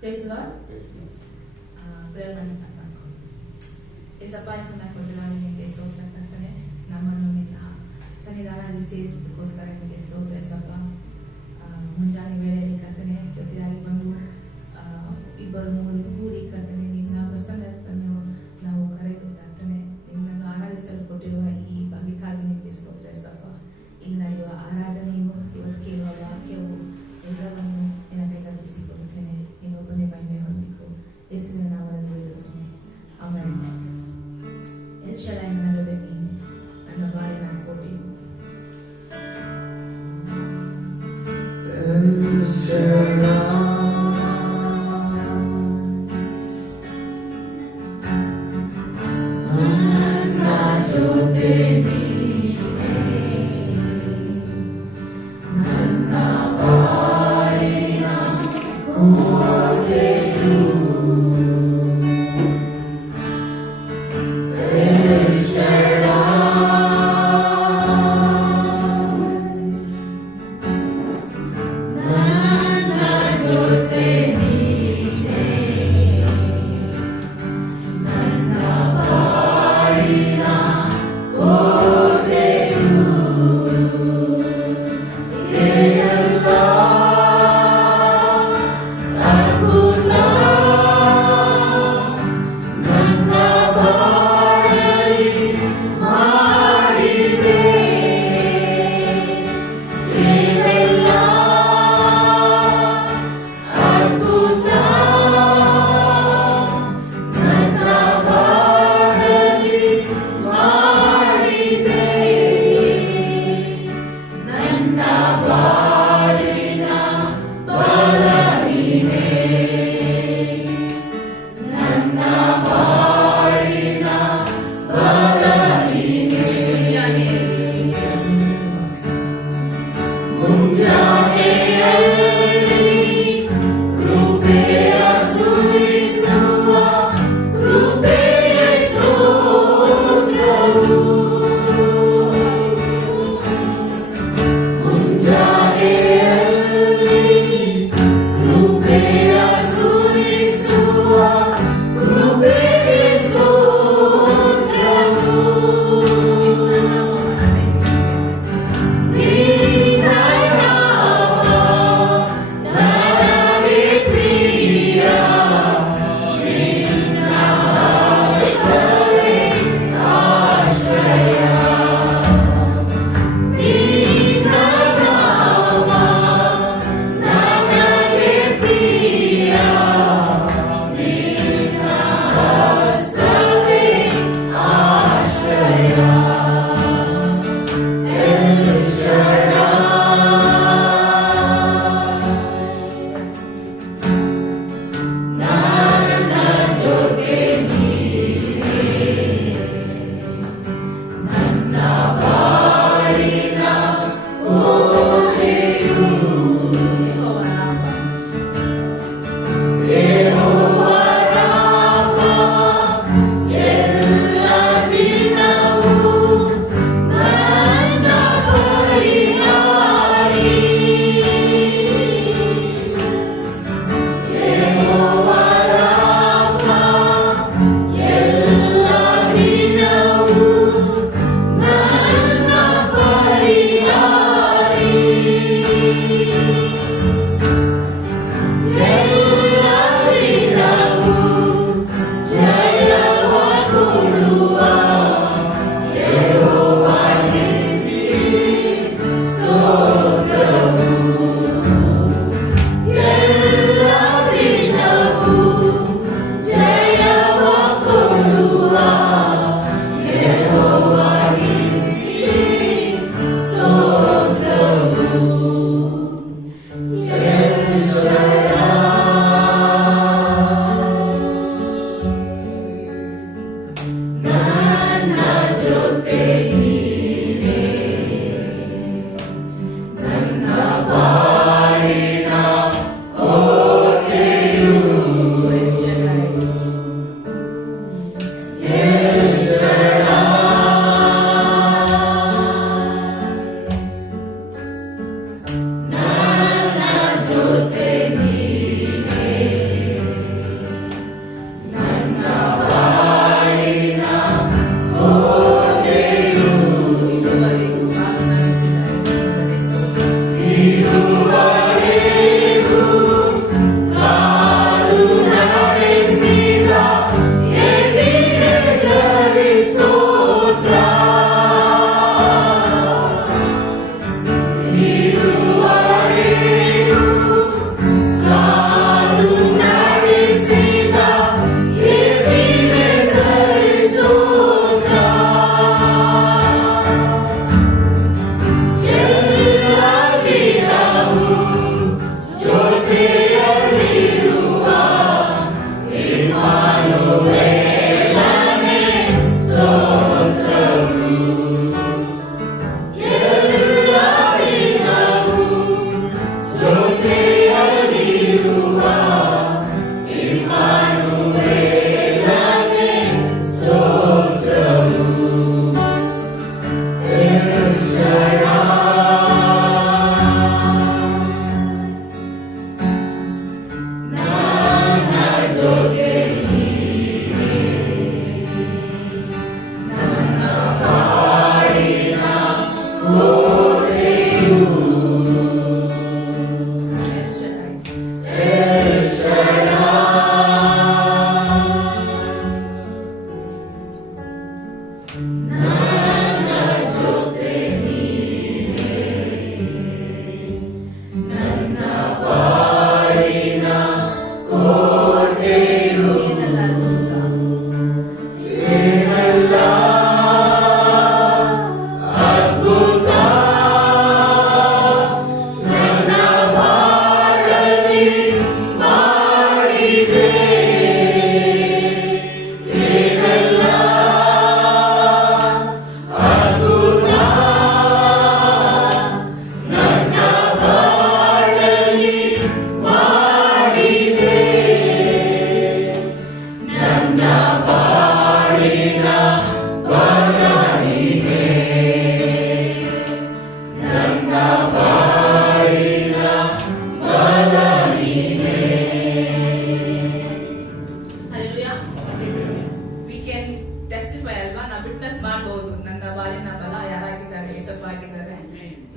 Praise the Lord. Prayer start ಮಾಡ್ಕೊಂಡು ಏಸಪ್ಪ ಈ ಸಮಯಕ್ಕೋಸ್ಕರ ನಿಮಗೆ ಸ್ತೋತ್ರ ಕರ್ತನೆ. ನಮ್ಮನ್ನು ನಿನ್ನ ಸನ್ನಿಧಾನದಲ್ಲಿ ಸೇರಿಸಿದ್ದಕ್ಕೋಸ್ಕರ ನಿಮಗೆ ಸ್ತೋತ್ರ ಏಸಪ್ಪ. ಮುಂಜಾನೆ ವೇಳೆಯಲ್ಲಿ ಕರ್ತನೆ ಜೊತೆಯಾಗಿ ಬಂದು ಇಬ್ಬರು ಮೂರು ಕೂಡಿ ಕರ್ತನೆ ನಿನ್ನ ಪ್ರಸನ್ನತೆಯನ್ನು ನಾವು ಕರೆದು ಕರ್ತನೆ ನಿನ್ನನ್ನು ಆರಾಧಿಸಲು ಕೊಟ್ಟಿರುವ ಈ ಭಾಗ್ಯಕ್ಕಾಗಿ ನಿಮಗೆ ಸ್ತೋತ್ರ ಏಸಪ್ಪ. ಇಲ್ಲಿ ನಡೆಯುವ ಆರಾಧನೆಯು ಇವತ್ತು ಕೇಳುವ ವಾಕ್ಯವು ಎಲ್ಲವನ್ನು ನಿನ್ನ ಕೈಗಲ್ಲಿಸಿಕೊಳ್ಳುತ್ತೇನೆ. ಇನ್ನೊಬ್ಬನೇ ಮಹಿಮೆ ಹೊಂದಿತು ಯೇಸುವಿನ ನಾಮದಲ್ಲಿ ಬೇಡುತ್ತೇನೆ. ಆಮೆನ್. ಎಲ್ಶಡಾಯನ ನಡುವೆ ನೀನು ನನ್ನ ಬಾಯಿನ ಕೋಟೆ.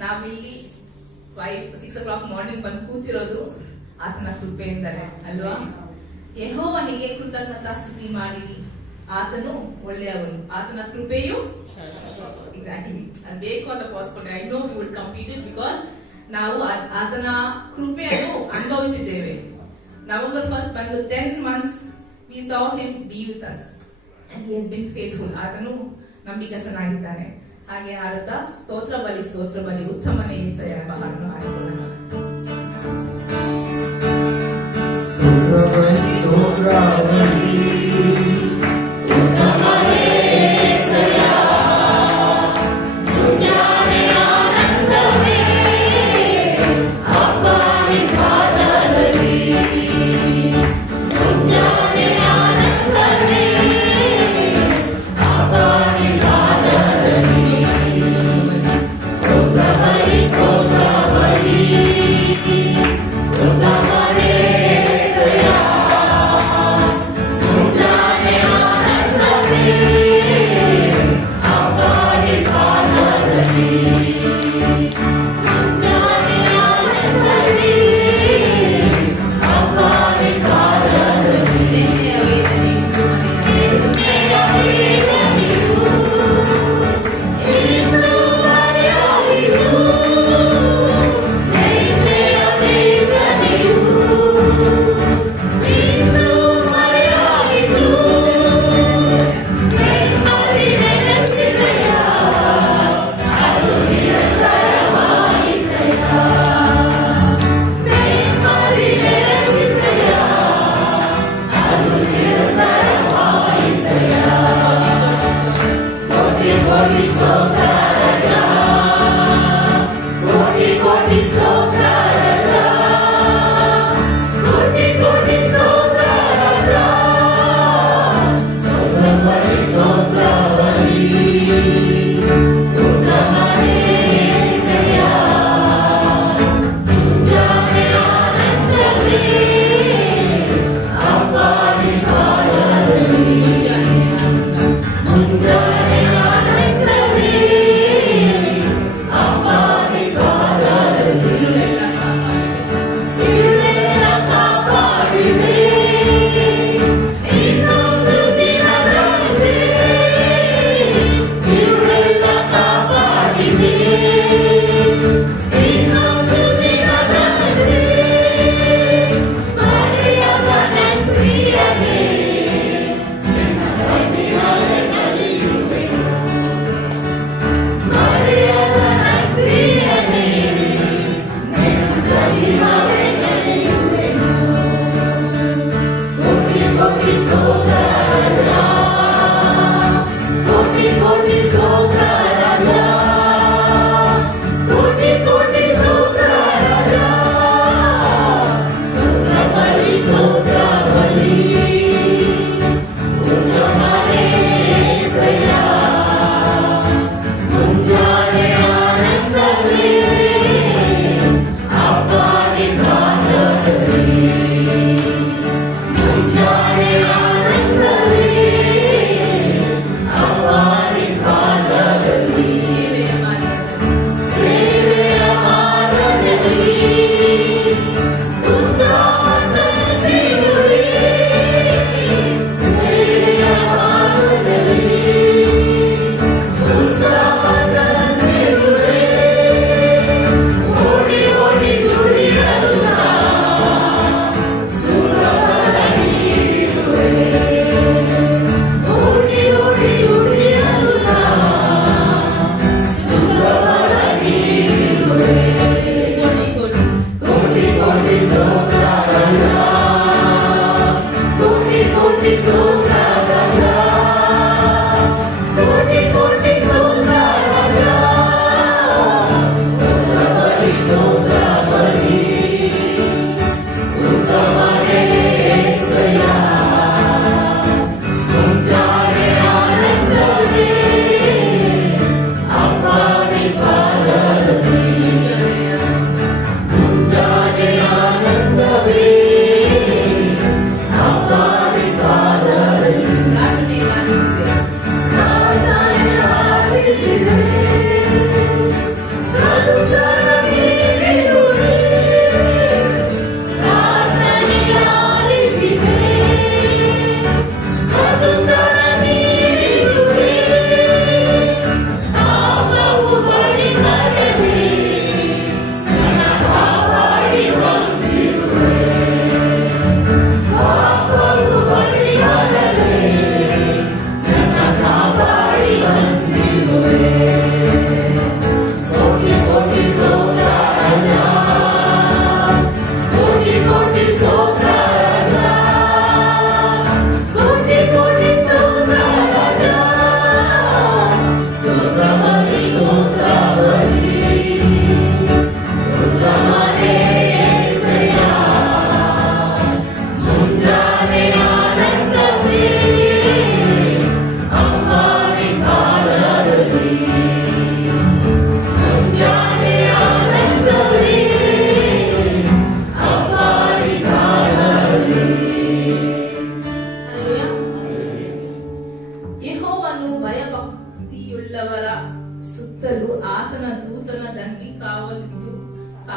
ನಾವಿಲ್ಲಿ 6 o'clock ಮಾರ್ನಿಂಗ್ ಬಂದು ಕೂತಿರೋದು ಆತನ ಕೃಪೆಯಿಂದಲೇ ಅಲ್ವಾ. ಯೆಹೋವನಿಗೆ ಕೃತಜ್ಞತಾ ಸ್ತುತಿ ಮಾಡಿರಿ, ಆತನು ಒಳ್ಳೆಯವನು, ಆತನ ಕೃಪೆಯು ಎಕ್ಸಾಕ್ಟ್ಲಿ ಅದು ಬೇಕು ಅಂತ ಪಾಸ್ಕೊಂಡ್ರೆ I know we would complete it because ನಾವು ಆತನ ಕೃಪೆಯನ್ನು ಅನುಭವಿಸಿದ್ದೇವೆ. November 1st ಬಂದು 10 months we saw him be with us and he has been faithful. ಆತನು ನಂಬಿಕಸ್ಥನಾಗಿದ್ದಾನೆ. ಹಾಗೆ ಹಾಡುತ್ತಾ ಸ್ತೋತ್ರ ಬಲಿ ಉತ್ತಮನೇ యేసయ్య ಎಂಬ ಹಾಡನ್ನು ಹಾಡಿಕೊಳ್ಳೋಣ. ಸ್ತೋತ್ರ ಬಲಿ ಉತ್ತಮನೇ యేసయ్య, ದುರ್ಗಾನೇ ಆನಂದವೇ ಅಪ್ಪನೇ ಪಾದದಲ್ಲಿ, ದುರ್ಗಾನೇ ಆನಂದವೇ ಅಪ್ಪನೇ ಪಾದದಲ್ಲಿ. ಸ್ತೋತ್ರ ಬಲಿ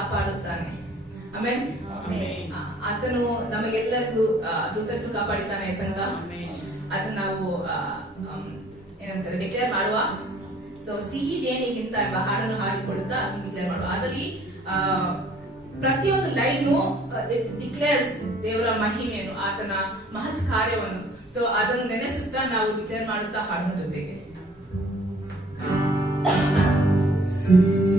ಕಾಪಾಡುತ್ತಾನೆ. ಆಮೇಲೆ ಆತನು ನಮಗೆಲ್ಲರಿಗೂ ದೂತರನ್ನು ಕಾಪಾಡಿತಾನೆ ಆಯ್ತಂಗ ಅದನ್ನ ನಾವು ಏನಂತಾರೆ ಡಿಕ್ಲೇರ್ ಮಾಡುವ. ಸೊ ಸಿಹಿ ಜೇನಿಗಿಂತ ಎಂಬ ಹಾಡನ್ನು ಹಾಡಿಕೊಳ್ಳುತ್ತಾ ಡಿಕ್ಲೇರ್ ಮಾಡುವ. ಅದರಲ್ಲಿ ಪ್ರತಿಯೊಂದು ಲೈನು ಡಿಕ್ಲೇರ್ಸ್ ದೇವರ ಮಹಿಮೆಯನ್ನು, ಆತನ ಮಹತ್ ಕಾರ್ಯವನ್ನು. ಸೊ ಅದನ್ನು ನೆನೆಸುತ್ತಾ ನಾವು ಡಿಕ್ಲೇರ್ ಮಾಡುತ್ತಾ ಹಾಡುವ ಜೊತೆಗೆ See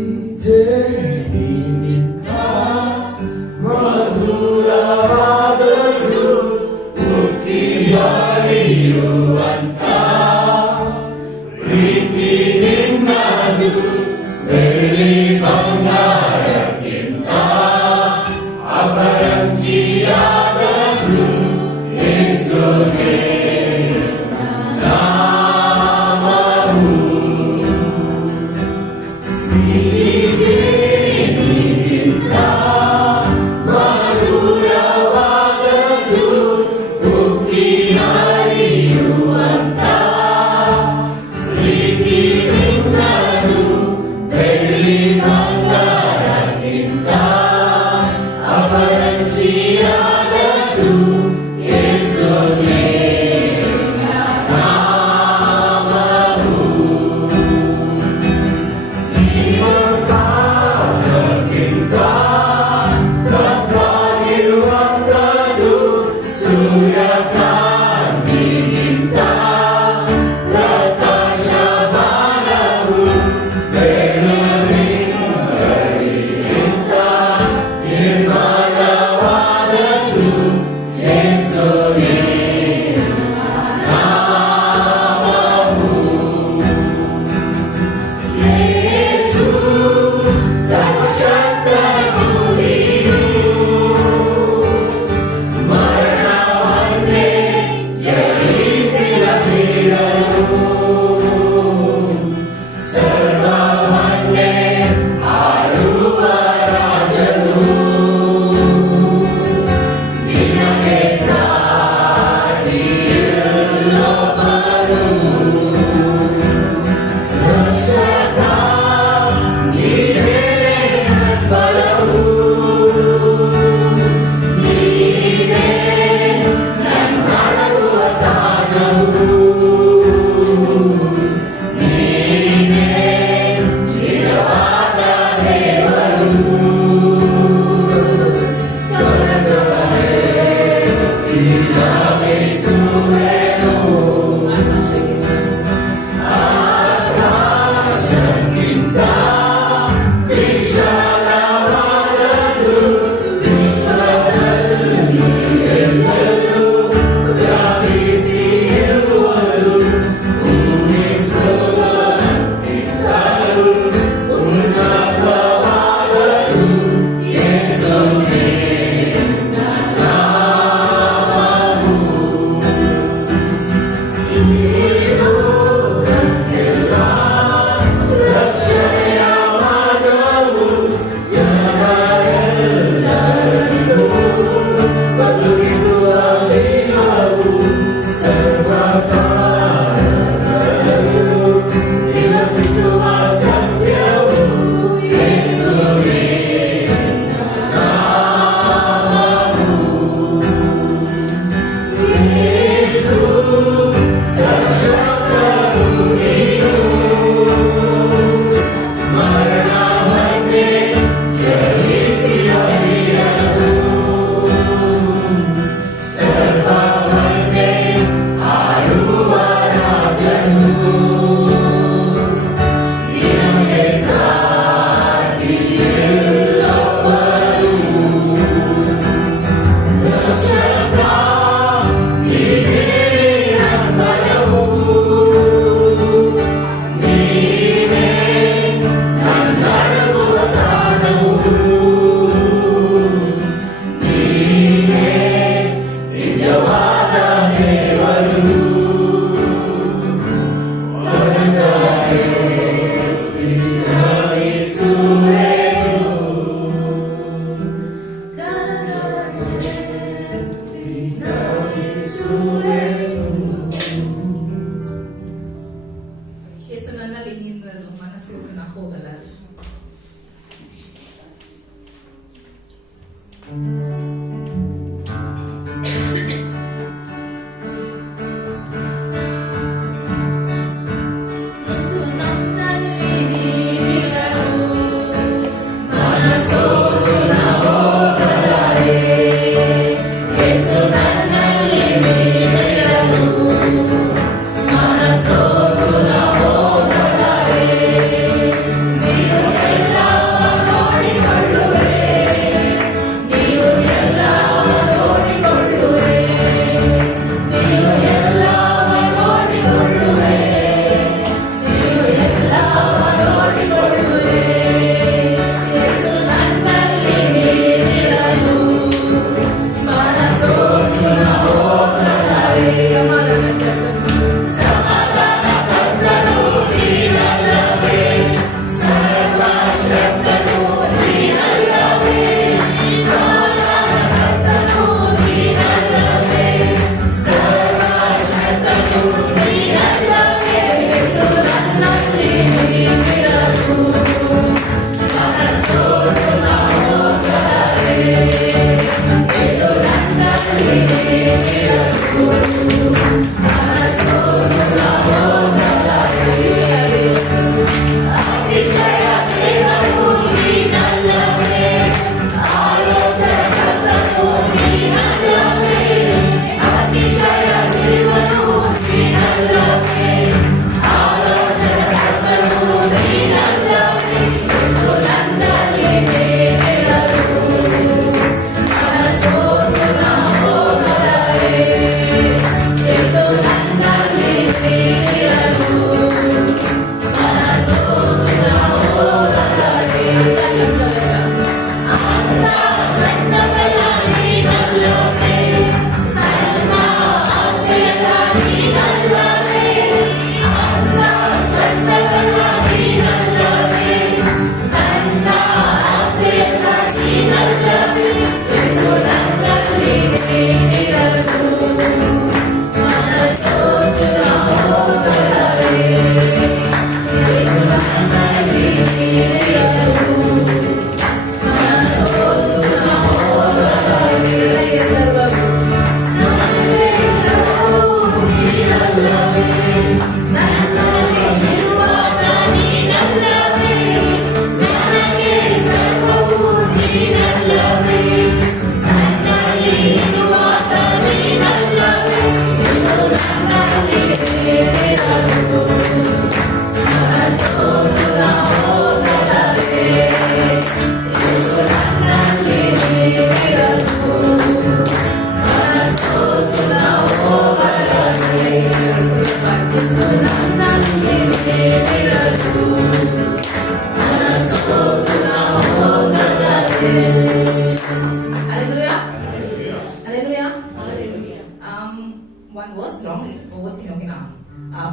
ವರ್ಸ್ ಲಾಂಗ್ ಓದ್ತೀನಿ ಓಕೆನಾ.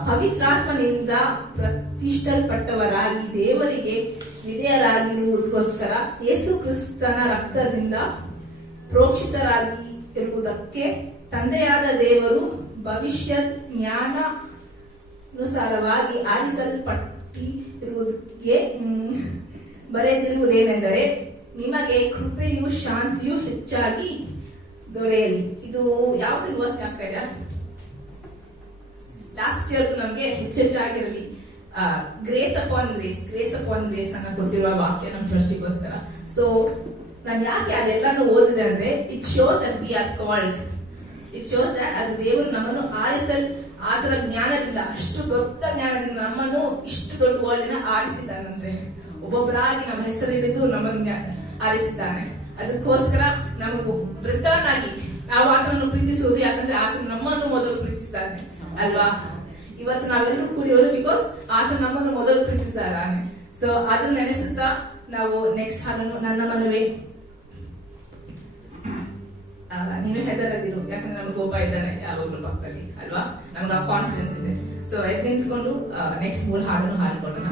ಪವಿತ್ರಾತ್ಮನಿಂದ ಪ್ರತಿಷ್ಠಲ್ಪಟ್ಟವರಾಗಿ ದೇವರಿಗೆ ವಿಧೇಯರಾಗಿರುವುದಕ್ಕೋಸ್ಕರ ಯೇಸು ಕ್ರಿಸ್ತನ ರಕ್ತದಿಂದ ಪ್ರೋಕ್ಷಿತರಾಗಿ ಇರುವುದಕ್ಕೆ ತಂದೆಯಾದ ದೇವರು ಭವಿಷ್ಯ ಜ್ಞಾನಾನುಸಾರವಾಗಿ ಆರಿಸಲ್ಪಟ್ಟಿರುವುದಕ್ಕೆ ಬರೆದಿರುವುದೇನೆಂದರೆ ನಿಮಗೆ ಕೃಪೆಯು ಶಾಂತಿಯು ಹೆಚ್ಚಾಗಿ ದೊರೆಯಲಿ. ಇದು ಯಾವ್ದು ವರ್ಸ್ ಆಗ್ತಾ ಇದೆ? ಲಾಸ್ಟ್ ಇಯರ್ ನಮ್ಗೆ ಹೆಚ್ಚೆಚ್ಚಾಗಿರಲಿ ಗ್ರೇಸ್ ಅಪಾನ್ ಗ್ರೇಸ್ ಅನ್ನ ಕೊಟ್ಟಿರುವ ವಾಕ್ಯ ನಮ್ಮ ಚರ್ಚಿಗೋಸ್ಕರ. ಸೊ ನಾನು ಯಾಕೆ ಅದೆಲ್ಲಾನು ಓದಿದೆ ಅಂದ್ರೆ it shows that we are called, it shows that ಅದು ದೇವರು ನಮ್ಮನ್ನು ಆತರ ಜ್ಞಾನದಿಂದ, ಅಷ್ಟು ದೊಡ್ಡ ಜ್ಞಾನದಿಂದ ನಮ್ಮನ್ನು ಇಷ್ಟು ದೊಡ್ಡ ವರ್ಲ್ಡ್ನ ಆರಿಸಿದ್ದಾನಂತೆ. ಒಬ್ಬೊಬ್ಬರಾಗಿ ನಮ್ಮ ಹೆಸರು ಹಿಡಿದು ನಮ್ಮನ್ನು ಆರಿಸಿದ್ದಾನೆ. ಅದಕ್ಕೋಸ್ಕರ ನಮಗೂ ರಿಟರ್ನ್ ಆಗಿ ನಾವು ಆತನನ್ನು ಪ್ರೀತಿಸುವುದು, ಯಾಕಂದ್ರೆ ಆತನು ನಮ್ಮನ್ನು ಮೊದಲು ಪ್ರೀತಿಸಿದ್ದಾನೆ ಅಲ್ವಾ. ಇವತ್ತು ನಾವೆಲ್ಲರೂ ಕೂಡಿರೋದು ಬಿಕಾಸ್ ಆತನು ನಮ್ಮನ್ನು ಮೊದಲು ಪ್ರೀತಿಸಿದ್ದಾನೆ. ಸೊ ಅದನ್ನ ನೆನೆಸುತ್ತಾ ನಾವು ನೆಕ್ಸ್ಟ್ ಹಾಡನ್ನು ನನ್ನ ಮನವೇ ನೀನು ಹೆದರದಿರು, ಯಾಕಂದ್ರೆ ನಮಗೆ ಕೋಪ ಇದ್ದಾನೆ ಯಾವಾಗಲೂ ಪಕ್ಕದಲ್ಲಿ ಅಲ್ವಾ, ನಮ್ಗೆ ಆ ಕಾನ್ಫಿಡೆನ್ಸ್ ಇದೆ. ಸೊ ಎದ್ದು ನಿಂತ್ಕೊಂಡು ನೆಕ್ಸ್ಟ್ 3 ಹಾಡನ್ನು ಹಾಡ್ಕೊಳ್ಳೋಣ.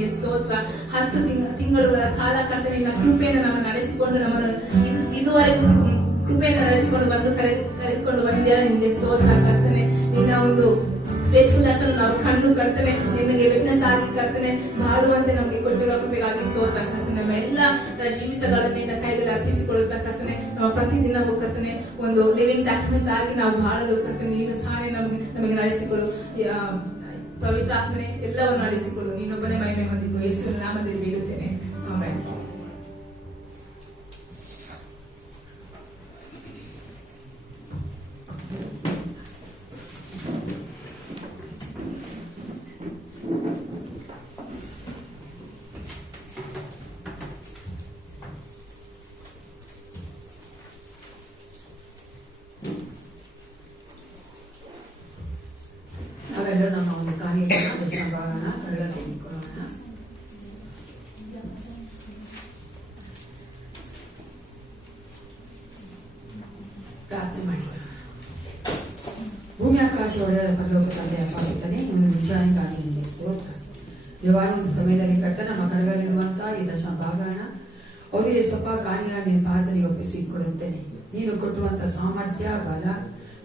ನಿನಗೆ ಸ್ತೋತ್ರ. 10 ತಿಂಗಳುಗಳ ಕಾಲ ಕರ್ತನೆ ನಿನ್ನ ಕೃಪೆಯನ್ನು ನಮ್ಮನ್ನು ನಡೆಸಿಕೊಂಡು ನಮ್ಮನ್ನು ಇದುವರೆಗೂ ಕೃಪೆಯನ್ನು ನಡೆಸಿಕೊಂಡು ಬಂದು ಕರೆದುಕೊಂಡು ಬಂದಿದ್ದೀರಾ. ನಿಮಗೆ ಸ್ತೋತ್ರ ಕರ್ತನೆ. ನಿನ್ನ ಒಂದು ಫೇತ್ಫುಲ್ನೆಸ್ ಅನ್ನು ನಾವು ಕಂಡು ಕರ್ತನೆ ನಿನಗೆ ವಿಟ್ನೆಸ್ ಆಗಿ ಕರ್ತನೆ ಬಾಳುವಂತೆ ನಮಗೆ ಕೊಟ್ಟಿರುವ ಕೃಪೆಗಾಗಿ ಸ್ತೋತ್ರ ಕರ್ತನೆ. ನಮ್ಮ ಎಲ್ಲ ಜೀವಿತಗಳನ್ನು ನಿನ್ನ ಕೈಯಲ್ಲಿ ಅರ್ಪಿಸಿಕೊಳ್ಳುತ್ತಾ ಕರ್ತನೆ ನಮ್ಮ ಪ್ರತಿದಿನವೂ ಕರ್ತನೆ ಒಂದು ಲಿವಿಂಗ್ ಸ್ಯಾಕ್ರಿಫೈಸ್ ಆಗಿ ನಾವು ಬಾಳಲು ಕರ್ತನೆ ನೀನು ಸಹಾಯ ನಮಗೆ ನಡೆಸಿಕೊಡು. ಪವಿತ್ರ ಆತ್ಮನೆ ಎಲ್ಲವನ್ನು ನಡೆಸಿಕೊಡು. ನೀನೊಬ್ಬನೇ ಮಹಿಮೆ ಹೊಂದಿದ್ದು ಯೇಸುವಿನ ನಾಮದಲ್ಲಿ ಬೇಡುತ್ತೇನೆ. ಆಮೆನ್. ನಾವೆಲ್ಲರೂ ನಮ್ಮ ಒಂದು ಕಾರ್ಯಕ್ರಮ ಭಾಗನ ಕರಗ ತೆಗೆದುಕೊಳ್ಳೋಣ. ಪ್ರಾರ್ಥನೆ ಮಾಡಿಕೊಳ್ಳೋಣ. ಭೂಮಿ ಆಕಾಶ ಒಡೆಯದ ಪರಲೋಕ ತಂದೆಯ ಪಾಪಿತನೇ ಒಂದು ವಿಚಾರಣೆಗಾಗಿ ನಿಮಗೆ ಸ್ತೋತ್ರ. ದೇವಾಯ ಒಂದು ಸಮಯದಲ್ಲಿ ಕರ್ತ ನಮ್ಮ ಕರಗಲ್ಲಿರುವಂತಹ ಈ ದಶ ಭಾಗನ ಅವರಿಗೆ ಸ್ವಲ್ಪ ಕಾರ್ಯ ನಿನ್ನ ಪಾಸನೆಗೆ ಒಪ್ಪಿಸಿಕೊಡುತ್ತೇನೆ. ನೀನು ಕೊಟ್ಟುವಂತಹ ಸಾಮರ್ಥ್ಯ ಬಲ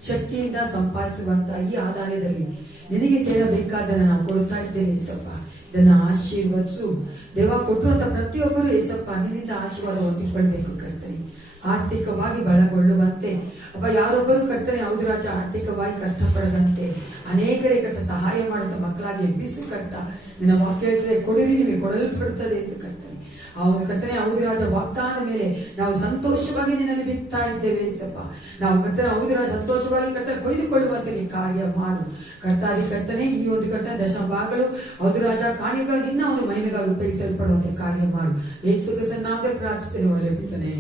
ಶಕ್ತಿಯಿಂದ ಸಂಪಾದಿಸುವಂತ ಈ ಆದಾಯದಲ್ಲಿ ನಿನಗೆ ಸೇರಬೇಕಾದನ್ನು ನಾವು ಕೊಡ್ತಾ ಇದ್ದೇವೆ ಏಸಪ್ಪ. ಇದನ್ನ ಆಶೀರ್ವದಿಸು ದೇವ. ಕೊಟ್ಟುವಂತ ಪ್ರತಿಯೊಬ್ಬರು ಏಸಪ್ಪ ನಿನ್ನಿಂದ ಆಶೀರ್ವಾದ ಹೊಂದಿಕೊಳ್ಬೇಕು ಕರ್ತನೆ. ಆರ್ಥಿಕವಾಗಿ ಬಲಗೊಳ್ಳುವಂತೆ ಅಪ್ಪ ಯಾರೊಬ್ಬರು ಕರ್ತನೆ ಹೌದು ರಾಜ ಆರ್ಥಿಕವಾಗಿ ಕಷ್ಟಪಡದಂತೆ ಅನೇಕರಿಗೆ ಕರ್ತ ಸಹಾಯ ಮಾಡುತ್ತ ಮಕ್ಕಳಾಗಿ ಎಬ್ಬಿಸು ಕರ್ತ. ನಿನ್ನ ವಾಕ್ಯ ಹೇಳ್ತದೆ ಕೊಡಿರಿ ನಿಮಗೆ ಕೊಡಲ್ಪಡುತ್ತದೆ ಎಂದು ಕರ್ತನೆ. ಅವನು ಕರ್ತನೆ ಹೌದು ರಾಜ ವಾಗ್ದಾನ ಮೇಲೆ ನಾವು ಸಂತೋಷವಾಗಿ ನಿನ್ನಲ್ಲಿ ಬಿತ್ತಾ ಇದ್ದೇವೆ ಏಸಪ್ಪ. ನಾವು ಕರ್ತನೆ ಹೌದು ರಾಜ ಸಂತೋಷವಾಗಿ ಕರ್ತನೆ ಕೊಯ್ದುಕೊಳ್ಳುವಂತೆ ನೀ ಕಾರ್ಯ ಮಾಡು ಕರ್ತಾದಿ ಕರ್ತನೆ. ಈ ಒಂದು ಕರ್ತನೆ ದಶ ಭಾಗಗಳು ಹೌದು ರಾಜ ಕಾಣಿಗಾಗಿ ಇನ್ನ ಒಂದು ಮಹಿಮೆಗಾಗಿ ಉಪಯೋಗಿಸಲ್ಪಡುವಂತೆ ಕಾರ್ಯ ಮಾಡು. ಯೇಸು ನಾಮದಲ್ಲಿ ಪ್ರಾರ್ಥಿಸ್ತೇನೆ. ಒಳ್ಳೆ ಬಿತ್ತನೆ.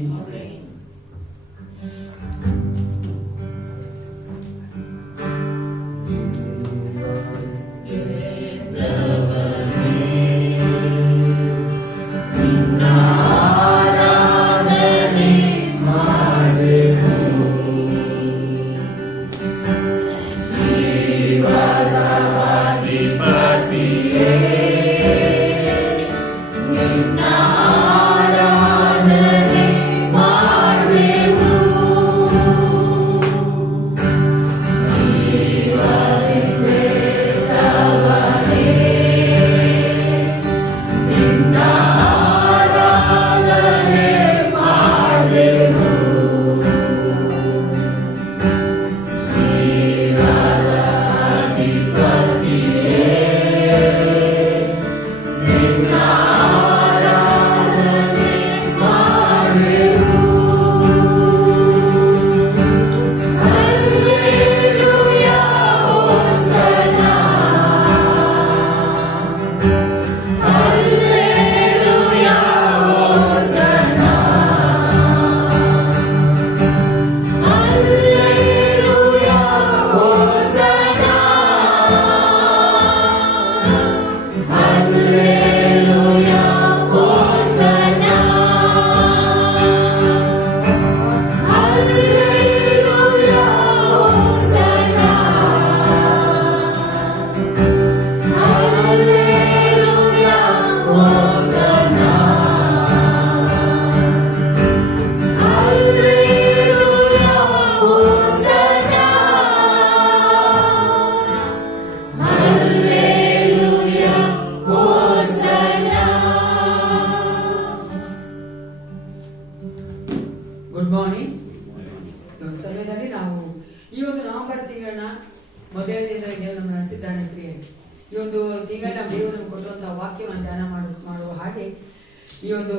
ಈ ಒಂದು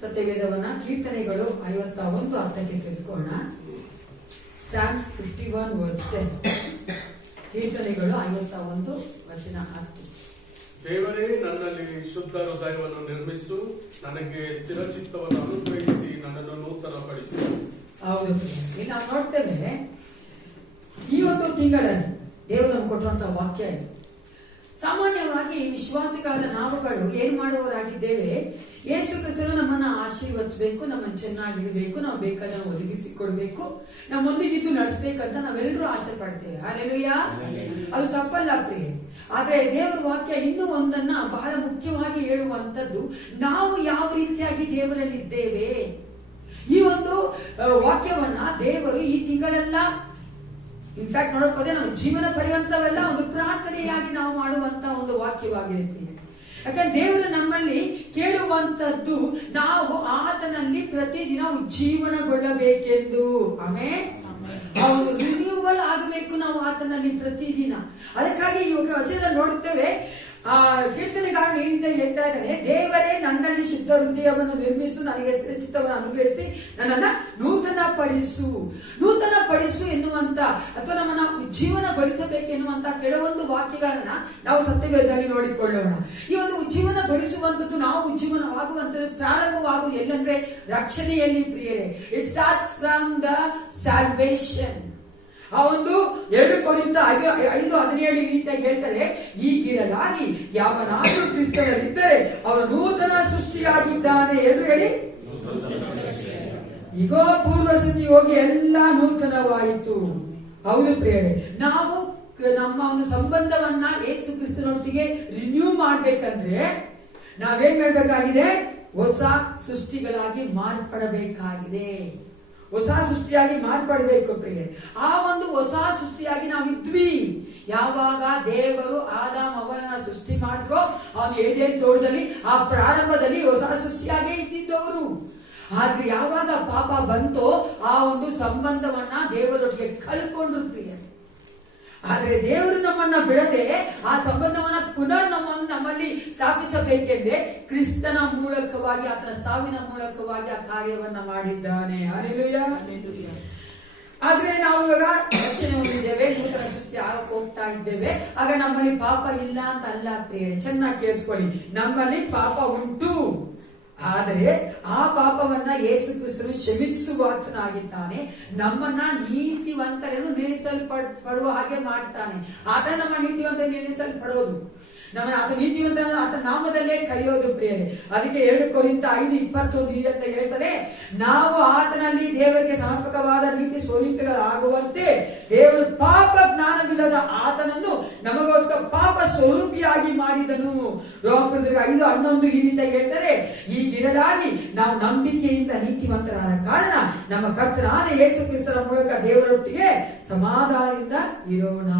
ಸತ್ಯವೇದವನ್ನ ಕೀರ್ತನೆಗಳು 51:10 ತಿಳಿಸ್ಕೊಳ್ಳೋಣ. Psalms 51:10. ಕೀರ್ತನೆಗಳು 51:10. ದೇವರೇ ನನ್ನಲ್ಲಿ ಶುದ್ಧ ಹೃದಯವನ್ನು ನಿರ್ಮಿಸು, ನನಗೆ ಸ್ಥಿರ ಚಿತ್ತವನ್ನು ಅನುಗ್ರಹಿಸಿ ನನ್ನನ್ನು ನೂತನಪಡಿಸಿ. ಹೌದು, ನಾವು ನೋಡ್ತೇವೆ ಈ ಒಂದು ತಿಂಗಳಲ್ಲಿ ದೇವರು ನಮ್ಗೆ ಕೊಟ್ಟುವಂತಹ ವಾಕ್ಯ ಇದು. ಸಾಮಾನ್ಯವಾಗಿ ವಿಶ್ವಾಸಿಗಳಾದ ನಾವುಗಳು ಏನ್ ಮಾಡುವವರಾಗಿದ್ದೇವೆ, ಯೇಸು ಕ್ರಿಸ್ತನು ನಮ್ಮನ್ನ ಆಶೀರ್ವದಿಸಬೇಕು, ನಮ್ಮನ್ನು ಚೆನ್ನಾಗಿಡಬೇಕು, ನಾವು ಬೇಕಾದನ್ನು ಒದಗಿಸಿಕೊಡ್ಬೇಕು, ನಮ್ಮೊಂದಿಗಿದ್ದು ನಡೆಸಬೇಕಂತ ನಾವೆಲ್ಲರೂ ಆಸೆ ಪಡ್ತೇವೆ. ಹಲ್ಲೆಲೂಯಾ. ಅದು ತಪ್ಪಲ್ಲ ಪ್ರಿಯೆ. ಆದ್ರೆ ದೇವರ ವಾಕ್ಯ ಇನ್ನೂ ಒಂದನ್ನ ಬಹಳ ಮುಖ್ಯವಾಗಿ ಕೇಳುವಂತದ್ದು ನಾವು ಯಾವ ರೀತಿಯಾಗಿ ದೇವರಲ್ಲಿದ್ದೇವೆ. ಈ ಒಂದು ವಾಕ್ಯವನ್ನ ದೇವರು ಈ ತಿಂಗಳೆಲ್ಲ ಇನ್ಫ್ಯಾಕ್ಟ್ ನೋಡಕ್ ಹೋದ್ರೆ ನಮ್ಮ ಜೀವನ ಪರ್ಯಂತವೆಲ್ಲ ಒಂದು ಪ್ರಾರ್ಥನೆಯಾಗಿ ನಾವು ಮಾಡುವಂತ ಒಂದು ವಾಕ್ಯವಾಗಿದೆ. ಯಾಕಂದ್ರೆ ದೇವರು ನಮ್ಮಲ್ಲಿ ಕೇಳುವಂತದ್ದು ನಾವು ಆತನಲ್ಲಿ ಪ್ರತಿದಿನ ಉಜ್ಜೀವನಗೊಳ್ಳಬೇಕೆಂದು. ಆಮೇಲೆ ಅವನು ರಿನ್ಯೂವಲ್ ಆಗಬೇಕು ನಾವು ಆತನಲ್ಲಿ ಪ್ರತಿದಿನ. ಅದಕ್ಕಾಗಿ ಈ ವಚನದಲ್ಲಿ ನೋಡುತ್ತೇವೆ, ಕೀರ್ತನೆಗಾರನು ಈ ರೀತಿ ಹೇಳ್ತಾ ಇದ್ದಾನೆ, ದೇವರೇ ನನ್ನಲ್ಲಿ ಶುದ್ಧ ಹೃದಯವನ್ನು ನಿರ್ಮಿಸು, ನನಗೆ ಸ್ಥಿರಚಿತ್ತವನ್ನು ಅನುಗ್ರಹಿಸಿ ನನ್ನನ್ನ ನೂತನ ಪಡಿಸು ಎನ್ನುವಂತ ಅಥವಾ ನಮ್ಮನ್ನ ಉಜ್ಜೀವನಗೊಳಿಸಬೇಕೆನ್ನುವಂತ ಕೆಲವೊಂದು ವಾಕ್ಯಗಳನ್ನ ನಾವು ಸತ್ಯವೇದದಲ್ಲಿ ನೋಡಿಕೊಳ್ಳೋಣ. ಈ ಒಂದು ಉಜ್ಜೀವನಗೊಳಿಸುವಂತದ್ದು, ನಾವು ಉಜ್ಜೀವನವಾಗುವಂತದ್ದು ಪ್ರಾರಂಭವಾಗುವುದು ಎಲ್ಲಂದ್ರೆ ರಕ್ಷಣೆಯಲ್ಲಿ ಪ್ರಿಯರೇ. It starts from the salvation. ಆ ಒಂದು 2 ಕೊರಿಂಥ 5:17 ಈ ರೀತಿಯಾಗಿ ಹೇಳ್ತಾರೆ, ಈಗಿರಲಾಗಿ ಯಾವನಾದರೂ ಕ್ರಿಸ್ತನಲ್ಲಿದ್ದರೆ ಅವನು ನೂತನ ಸೃಷ್ಟಿಯಾಗಿದ್ದಾನೆ ಎಂದು ಹೇಳಿ, ಈಗ ಪೂರ್ವ ಸ್ಥಿತಿ ಹೋಗಿ ಎಲ್ಲ ನೂತನವಾಯಿತು. ಹೌದು ಪ್ರಿಯರೇ, ನಾವು ನಮ್ಮ ಒಂದು ಸಂಬಂಧವನ್ನ ಯೇಸು ಕ್ರಿಸ್ತನೊಟ್ಟಿಗೆ ರಿನ್ಯೂ ಮಾಡ್ಬೇಕಂದ್ರೆ ನಾವೇನ್ ಮಾಡಬೇಕಾಗಿದೆ? ಹೊಸ ಸೃಷ್ಟಿಗಳಾಗಿ ಮಾರ್ಪಡಬೇಕಾಗಿದೆ. ಹೊಸ ಸೃಷ್ಟಿಯಾಗಿ ಮಾರ್ಪಡಬೇಕು ಪ್ರಿಯರೇ. ಆ ಒಂದು ಹೊಸ ಸೃಷ್ಟಿಯಾಗಿ ನಾವಿದ್ವಿ ಯಾವಾಗ ದೇವರು ಆದಾಮ್ ಅವನನ್ನ ಸೃಷ್ಟಿ ಮಾಡಿದ್ರು. ಅವನು ಏದೇನ್ ತೋಟದಲ್ಲಿ ಆ ಪ್ರಾರಂಭದಲ್ಲಿ ಹೊಸ ಸೃಷ್ಟಿಯಾಗೇ ಇದ್ದಿದ್ದವರು. ಆದ್ರೆ ಯಾವಾಗ ಪಾಪ ಬಂತೋ ಆ ಒಂದು ಸಂಬಂಧವನ್ನ ದೇವರೊಟ್ಟಿಗೆ ಕಲ್ಕೊಂಡ್ರು ಪ್ರಿಯರೇ. ಆದ್ರೆ ದೇವರು ನಮ್ಮನ್ನ ಬಿಡದೆ ಆ ಸಂಬಂಧವನ್ನ ಪುನರ್ ನಮ್ಮಲ್ಲಿ ಸ್ಥಾಪಿಸಬೇಕೆಂದ್ರೆ ಕ್ರಿಸ್ತನ ಮೂಲಕವಾಗಿ, ಆತನ ಸಾವಿನ ಮೂಲಕವಾಗಿ ಆ ಕಾರ್ಯವನ್ನ ಮಾಡಿದ್ದಾನೆ. ಹಲ್ಲೆಲೂಯಾ. ಆದ್ರೆ ನಾವು ಇವಾಗ ರಕ್ಷಣೆ ಹೊಂದಿದ್ದೇವೆ, ನೂತನ ಸೃಷ್ಟಿ ಆಗಕ್ಕೆ ಹೋಗ್ತಾ ಇದ್ದೇವೆ. ಆಗ ನಮ್ಮಲ್ಲಿ ಪಾಪ ಇಲ್ಲ ಅಂತ ಅಲ್ಲ ಪ್ರಿಯರೇ, ಚೆನ್ನಾಗಿ ಕೇಳಿಸ್ಕೊಳ್ಳಿ. ನಮ್ಮಲ್ಲಿ ಪಾಪ ಉಂಟು, ಆದರೆ ಆ ಪಾಪವನ್ನ ಯೇಸು ಕ್ರಿಸ್ತನು ಕ್ಷಮಿಸುವಾತನಾಗಿದ್ದಾನೆ. ನಮ್ಮನ್ನ ನೀತಿವಂತರೆಂದು ನಿರ್ಣಯಿಸಲ್ಪಡುವ ಹಾಗೆ ಮಾಡ್ತಾನೆ. ಆತ ನಮ್ಮ ನೀತಿವಂತ ನಿರ್ಣಯಿಸಲ್ಪಡೋದು, ನಮ್ಮನ್ನ ಆತ ನೀತಿವಂತ ಆತ ನಾಮದಲ್ಲೇ ಕರೆಯೋದು ಪ್ರಿಯರೇ. ಅದಕ್ಕೆ 2 ಕೊರಿಂಥ 5:21 ಅಂತ ಹೇಳ್ತಾರೆ, ನಾವು ಆತನಲ್ಲಿ ದೇವರಿಗೆ ಸಮರ್ಪಕವಾದ ನೀತಿ ಸ್ವರೂಪಿಗಳಾಗುವಂತೆ ದೇವರು ಪಾಪ ಜ್ಞಾನವಿಲ್ಲದ ಆತನನ್ನು ನಮಗೋಸ್ಕರ ಪಾಪ ಸ್ವರೂಪಿಯಾಗಿ ಮಾಡಿದನು. ರೋಮಪುರದಲ್ಲಿ 5:11 ಈ ರೀತಿ ಹೇಳ್ತಾರೆ, ಈಗಿರಲಾಗಿ ನಾವು ನಂಬಿಕೆಯಿಂದ ನೀತಿವಂತರಾದ ಕಾರಣ ನಮ್ಮ ಕರ್ತನಾದ ಯೇಸು ಕ್ರಿಸ್ತನ ಮೂಲಕ ದೇವರೊಟ್ಟಿಗೆ ಸಮಾಧಾನದಿಂದ ಇರೋಣ.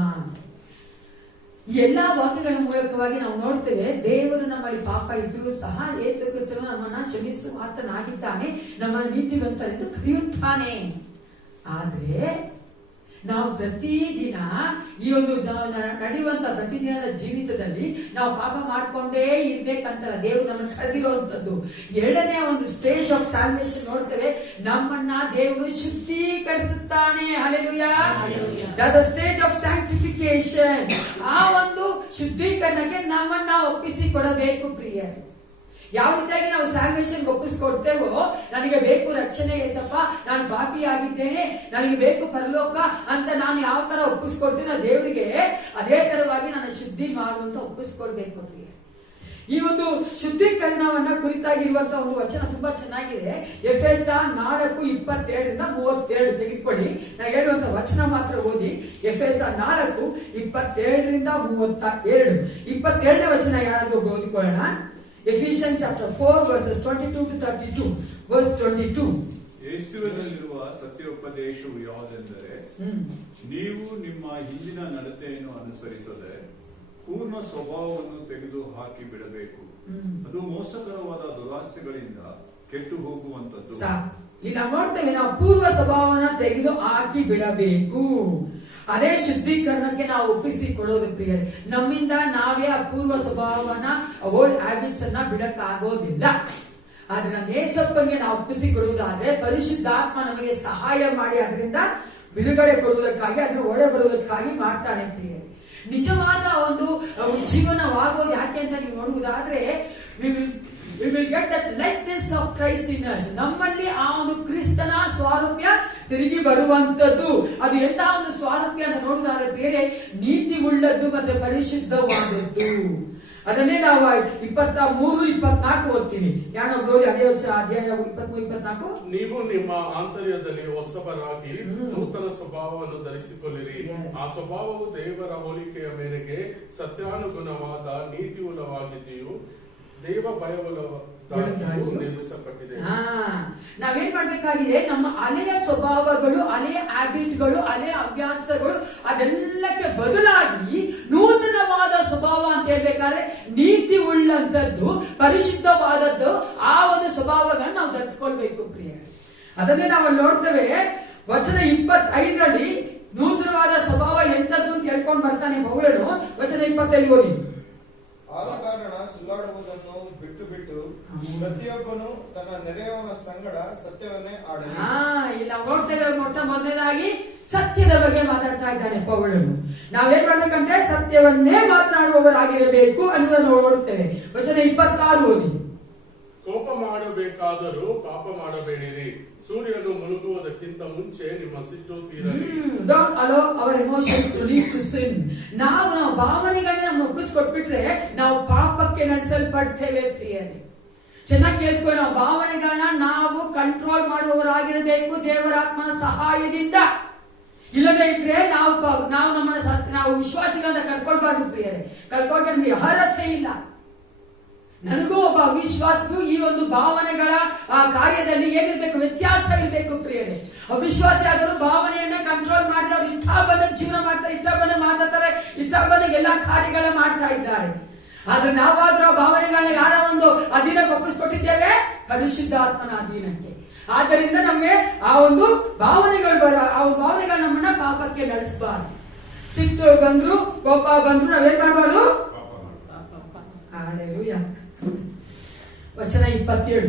ಈ ಎಲ್ಲಾ ವಾಕ್ಯಗಳ ಮೂಲಕವಾಗಿ ನಾವು ನೋಡ್ತೇವೆ, ದೇವರು ನಮ್ಮಲ್ಲಿ ಪಾಪ ಇದ್ರೂ ಸಹ ಯೇಸು ಕ್ರಿಸ್ತನು ನಮ್ಮನ್ನ ಕ್ಷಮಿಸುವ ಆತನಾಗಿದ್ದಾನೆ, ನಮ್ಮನ್ನು ನೀತಿವಂತರೆಂದು ಕರೆಯುತ್ತಾನೆ. ಆದ್ರೆ ನಾವು ಪ್ರತಿದಿನ ಈ ಒಂದು ನಡೆಯುವಂತ ಪ್ರತಿದಿನದ ಜೀವಿತದಲ್ಲಿ ನಾವು ಪಾಪ ಮಾಡ್ಕೊಂಡೇ ಇರ್ಬೇಕಂತಲ್ಲ ದೇವರು ನಮ್ಮನ್ನು ಕರೆದಿರುವಂತದ್ದು. 2ನೇ ಒಂದು ಸ್ಟೇಜ್ ಆಫ್ ಸಾಲ್ವೇಷನ್ ನೋಡ್ತೇವೆ, ನಮ್ಮನ್ನ ದೇವರು ಶುದ್ಧೀಕರಿಸುತ್ತಾನೆ. Hallelujah. That the stage of sanctification. ಆ ಒಂದು ಶುದ್ಧೀಕರಣಕ್ಕೆ ನಮ್ಮನ್ನ ಒಪ್ಪಿಸಿ ಕೊಡಬೇಕು ಪ್ರಿಯರೇ. ಯಾವ ರೀತಿಯಾಗಿ ನಾವು ಸ್ಯಾಲ್ವೇಷನ್ ಒಪ್ಪಿಸ್ಕೊಡ್ತೇವೋ, ನನಗೆ ಬೇಕು ರಕ್ಷಣೆ ಏಸಪ್ಪ, ನಾನು ಪಾಪಿಯಾಗಿದ್ದೇನೆ, ನನಗೆ ಬೇಕು ಪರಲೋಕ ಅಂತ ನಾನು ಯಾವ ತರ ಒಪ್ಪಿಸ್ಕೊಡ್ತೀನೋ ದೇವರಿಗೆ, ಅದೇ ತರವಾಗಿ ನನ್ನ ಶುದ್ಧಿ ಮಾಡುವಂತ ಒಪ್ಪಿಸ್ಕೊಡ್ಬೇಕು ಪ್ರಿಯ. ಈ ಒಂದು ಶುದ್ಧೀಕರಣವನ್ನ ಕುರಿತಾಗಿರುವಂತಹ ಒಂದು ವಚನ ತುಂಬಾ ಚೆನ್ನಾಗಿದೆ. ಎಫೆಸ 4:27-32 ತೆಗೆದುಕೊಳ್ಳಿ. ನಾ ಹೇಳುವಂತ ವಚನ ಮಾತ್ರ ಓದಿ. ಎಫೆಸ 4:27-32. 22ನೇ ವಚನ ಯಾರಾದ್ರೂ ಓದಿಕೊಳ್ಳೋಣ. Ephesians chapter 4 verses 22-32. Verse 22. ಯೇಸುವಿನಲ್ಲಿರುವ ಸತ್ಯೋಪದೇಶವು ಯಾವುದೆಂದರೆ, ನೀವು ನಿಮ್ಮ ಹಿಂದಿನ ನಡತೆಯನ್ನು ಅನುಸರಿಸದೆ ಪೂರ್ಣ ಸ್ವಭಾವವನ್ನು ತೆಗೆದು ಹಾಕಿ ಬಿಡಬೇಕು. ಅದು ಮೋಸಕರವಾದ ದುರಾಸೆಗಳಿಂದ ಕೆಟ್ಟು ಹೋಗುವಂತದ್ದು. ಈಗ ನೋಡ್ತೇವೆ, ನಾವು ಪೂರ್ವ ಸ್ವಭಾವನ ತೆಗೆದು ಹಾಕಿ ಬಿಡಬೇಕು. ಅದೇ ಶುದ್ಧೀಕರಣಕ್ಕೆ ನಾವು ಒಪ್ಪಿಸಿ ಕೊಡೋದು ಪ್ರಿಯರೇ. ನಮ್ಮಿಂದ ನಾವೇ ಆ ಪೂರ್ವ ಸ್ವಭಾವನ, ಓಲ್ಡ್ ಹ್ಯಾಬಿಟ್ಸ್ ಅನ್ನ ಬಿಡಕ್ಕಾಗೋದಿಲ್ಲ. ಆದ್ರೆ ನಮ್ಮ ಯೇಸಪ್ಪನಿಗೆ ನಾವು ಒಪ್ಪಿಸಿ ಕೊಡುವುದಾದ್ರೆ ಪರಿಶುದ್ಧಾತ್ಮ ನಮಗೆ ಸಹಾಯ ಮಾಡಿ ಅದರಿಂದ ಬಿಡುಗಡೆ ಕೊಡುವುದಕ್ಕಾಗಿ, ಅದ್ರ ಒಳ ಬರುವುದಕ್ಕಾಗಿ ಮಾಡ್ತಾನೆ ಪ್ರಿಯರೇ. ನಿಜವಾದ ಒಂದು ಜೀವನವಾಗೋದು ಯಾಕೆ ಅಂತ ನೀವು ನೋಡುವುದಾದ್ರೆ, we will get that likeness of Christ in us. ನಮ್ಮಲ್ಲಿ ಆ ಒಂದು ಕ್ರಿಸ್ತನ ಸ್ವಾರೂಪ್ಯ ತಿರುಗಿ ಬರುವಂತದ್ದು. ಅದು ಎಂತ ಒಂದು ಸ್ವಾರೂಪ್ಯ ಅಂತ ನೋಡುವುದಾದ್ರೆ ಬೇರೆ ನೀತಿ ಉಳ್ಳದ್ದು ಮತ್ತೆ ಪರಿಶುದ್ಧವಾದದ್ದು. ಅದನ್ನೇ ನಾವು 23-24 ಓದ್ತೀವಿ. ಯಾನೊಬ್ರು ಅದೇ ಅಧ್ಯಾಯ 23-24. ನೀವು ನಿಮ್ಮ ಆಂತರ್ಯದಲ್ಲಿ ಹೊಸಬರಾಗಿ ನೂತನ ಸ್ವಭಾವವನ್ನು ಧರಿಸಿಕೊಳ್ಳಿರಿ. ಆ ಸ್ವಭಾವವು ದೇವರ ಹೋಲಿಕೆಯ ಮೇರೆಗೆ ಸತ್ಯಾನುಗುಣವಾದ ನೀತಿಯುಳ್ಳವಾಗಿದೆಯೂ ದೇವ ಭಯವುಳ್ಳ ನಿರ್ಮಿಸಲ್ಪಟ್ಟಿದೆ. ನಾವೇನ್ ಮಾಡ್ಬೇಕಾಗಿದೆ, ನಮ್ಮ ಹಳೆಯ ಸ್ವಭಾವಗಳು, ಹಳೆಯ ಹ್ಯಾಬಿಟ್ಗಳು, ಹಳೆಯ ಅಭ್ಯಾಸಗಳು ಅದೆಲ್ಲಕ್ಕೆ ಬದಲಾಗಿ ನೂತನವಾದ ಸ್ವಭಾವ ಅಂತ ಹೇಳ್ಬೇಕಾದ್ರೆ ನೀತಿ ಉಳ್ಳಂತದ್ದು, ಪರಿಶುದ್ಧವಾದದ್ದು, ಆ ಒಂದು ಸ್ವಭಾವಗಳನ್ನ ನಾವು ಧರಿಸ್ಕೊಳ್ಬೇಕು ಪ್ರಿಯ. ಅದನ್ನೇ ನಾವು ನೋಡ್ತೇವೆ ವಚನ 25ರಲ್ಲಿ ನೂತನವಾದ ಸ್ವಭಾವ ಎಂತದ್ದು ಅಂತ ಹೇಳ್ಕೊಂಡು ಬರ್ತಾನೆ ಪೌಲನು. ವಚನ 25 ಓದಿ. ಆದ ಕಾರಣ ಸುಳ್ಳಾಡುವುದನ್ನು ಬಿಟ್ಟು ಬಿಟ್ಟು ಪ್ರತಿಯೊಬ್ಬನು ತನ್ನ ನೆರೆಯವನ ಸಂಗಡ ಸತ್ಯವನ್ನೇ ಆಡಲಿ. ಇಲ್ಲ ನೋಡ್ತೇವೆ, ಮೊಟ್ಟ ಮೊದಲನೇದಾಗಿ ಸತ್ಯದ ಬಗ್ಗೆ ಮಾತಾಡ್ತಾ ಇದ್ದಾನೆ ಪೌಲನು. ನಾವೇನ್ ಮಾಡ್ಬೇಕಂದ್ರೆ ಸತ್ಯವನ್ನೇ ಮಾತನಾಡುವವರಾಗಿರಬೇಕು ಅನ್ನೋದನ್ನು ನೋಡುತ್ತೇವೆ. ವಚನ 26 ಓದಿ. ಕೋಪ ಮಾಡಬೇಕಾದರೂ ಪಾಪ ಮಾಡಬೇಡಿರಿ, ಸೂರ್ಯನು ಮುಳುಗುವುದಕ್ಕಿಂತ ಮುಂಚೆ ನಿಮ್ಮ ಸಿಟ್ಟು ತೀರಲಿ. Don't allow our emotions to lead to sin. ನಾವು ಭಾವನೆಗಳನ್ನ ನಮ್ಮ ಒಪ್ಪಿಸ್ಕೊಟ್ಬಿಟ್ರೆ ನಾವು ಪಾಪಕ್ಕೆ ನಡೆಸಲ್ಪಡ್ತೇವೆ ಪ್ರಿಯರೇ. ಚೆನ್ನಾಗಿ ಕೇಳಿಸ್ಕೊಂಡು, ನಾವು ಭಾವನೆಗಳನ್ನ ನಾವು ಕಂಟ್ರೋಲ್ ಮಾಡುವವರಾಗಿರಬೇಕು ದೇವರ ಆತ್ಮನ ಸಹಾಯದಿಂದ. ಇಲ್ಲದೇ ಇದ್ರೆ ನಾವು ವಿಶ್ವಾಸಿಗಳನ್ನ ಕರ್ಕೊಳ್ಬಾರ್ದು ಪ್ರಿಯರೇ. ಕರ್ಕೊಂಡು ನಮಗೆ ಅರ್ಹತೆ ಇಲ್ಲ. ನನಗೂ ಒಬ್ಬ ವಿಶ್ವಾಸಕ್ಕೂ ಈ ಒಂದು ಭಾವನೆಗಳ ಕಾರ್ಯದಲ್ಲಿ ಏನಿರ್ಬೇಕು, ವ್ಯತ್ಯಾಸ ಇರಬೇಕು ಪ್ರಿಯರೇ. ಅವಿಶ್ವಾಸಿ ಆದರೂ ಭಾವನೆಯನ್ನ ಕಂಟ್ರೋಲ್ ಮಾಡಿದ ಅವ್ರು ಇಷ್ಟ ಬಂದ ಜೀವನ ಮಾಡ್ತಾರೆ, ಇಷ್ಟ ಬಂದ ಮಾತಾಡ್ತಾರೆ, ಇಷ್ಟ ಬಂದ ಎಲ್ಲಾ ಕಾರ್ಯಗಳ ಮಾಡ್ತಾ ಇದ್ದಾರೆ. ಆದ್ರೆ ನಾವಾದ್ರೂ ಆ ಭಾವನೆಗಳನ್ನ ಯಾರ ಒಂದು ಅಧೀನಕ್ಕೆ ಒಪ್ಪಿಸ್ಕೊಟ್ಟಿದ್ದೇವೆ, ಪರಿಶುದ್ಧಾತ್ಮನ ಅಧೀನಕ್ಕೆ. ಆದ್ದರಿಂದ ನಮ್ಗೆ ಆ ಒಂದು ಭಾವನೆಗಳು ಆ ಭಾವನೆಗಳು ನಮ್ಮನ್ನ ಪಾಪಕ್ಕೆ ನಡೆಸಬಾರ್ದು. ಸಿಟ್ಟು ಬಂದ್ರು, ಕೋಪ ಬಂದ್ರು ನಾವೇನ್ ಮಾಡಬಾರ್ದು. ವಚನ 27.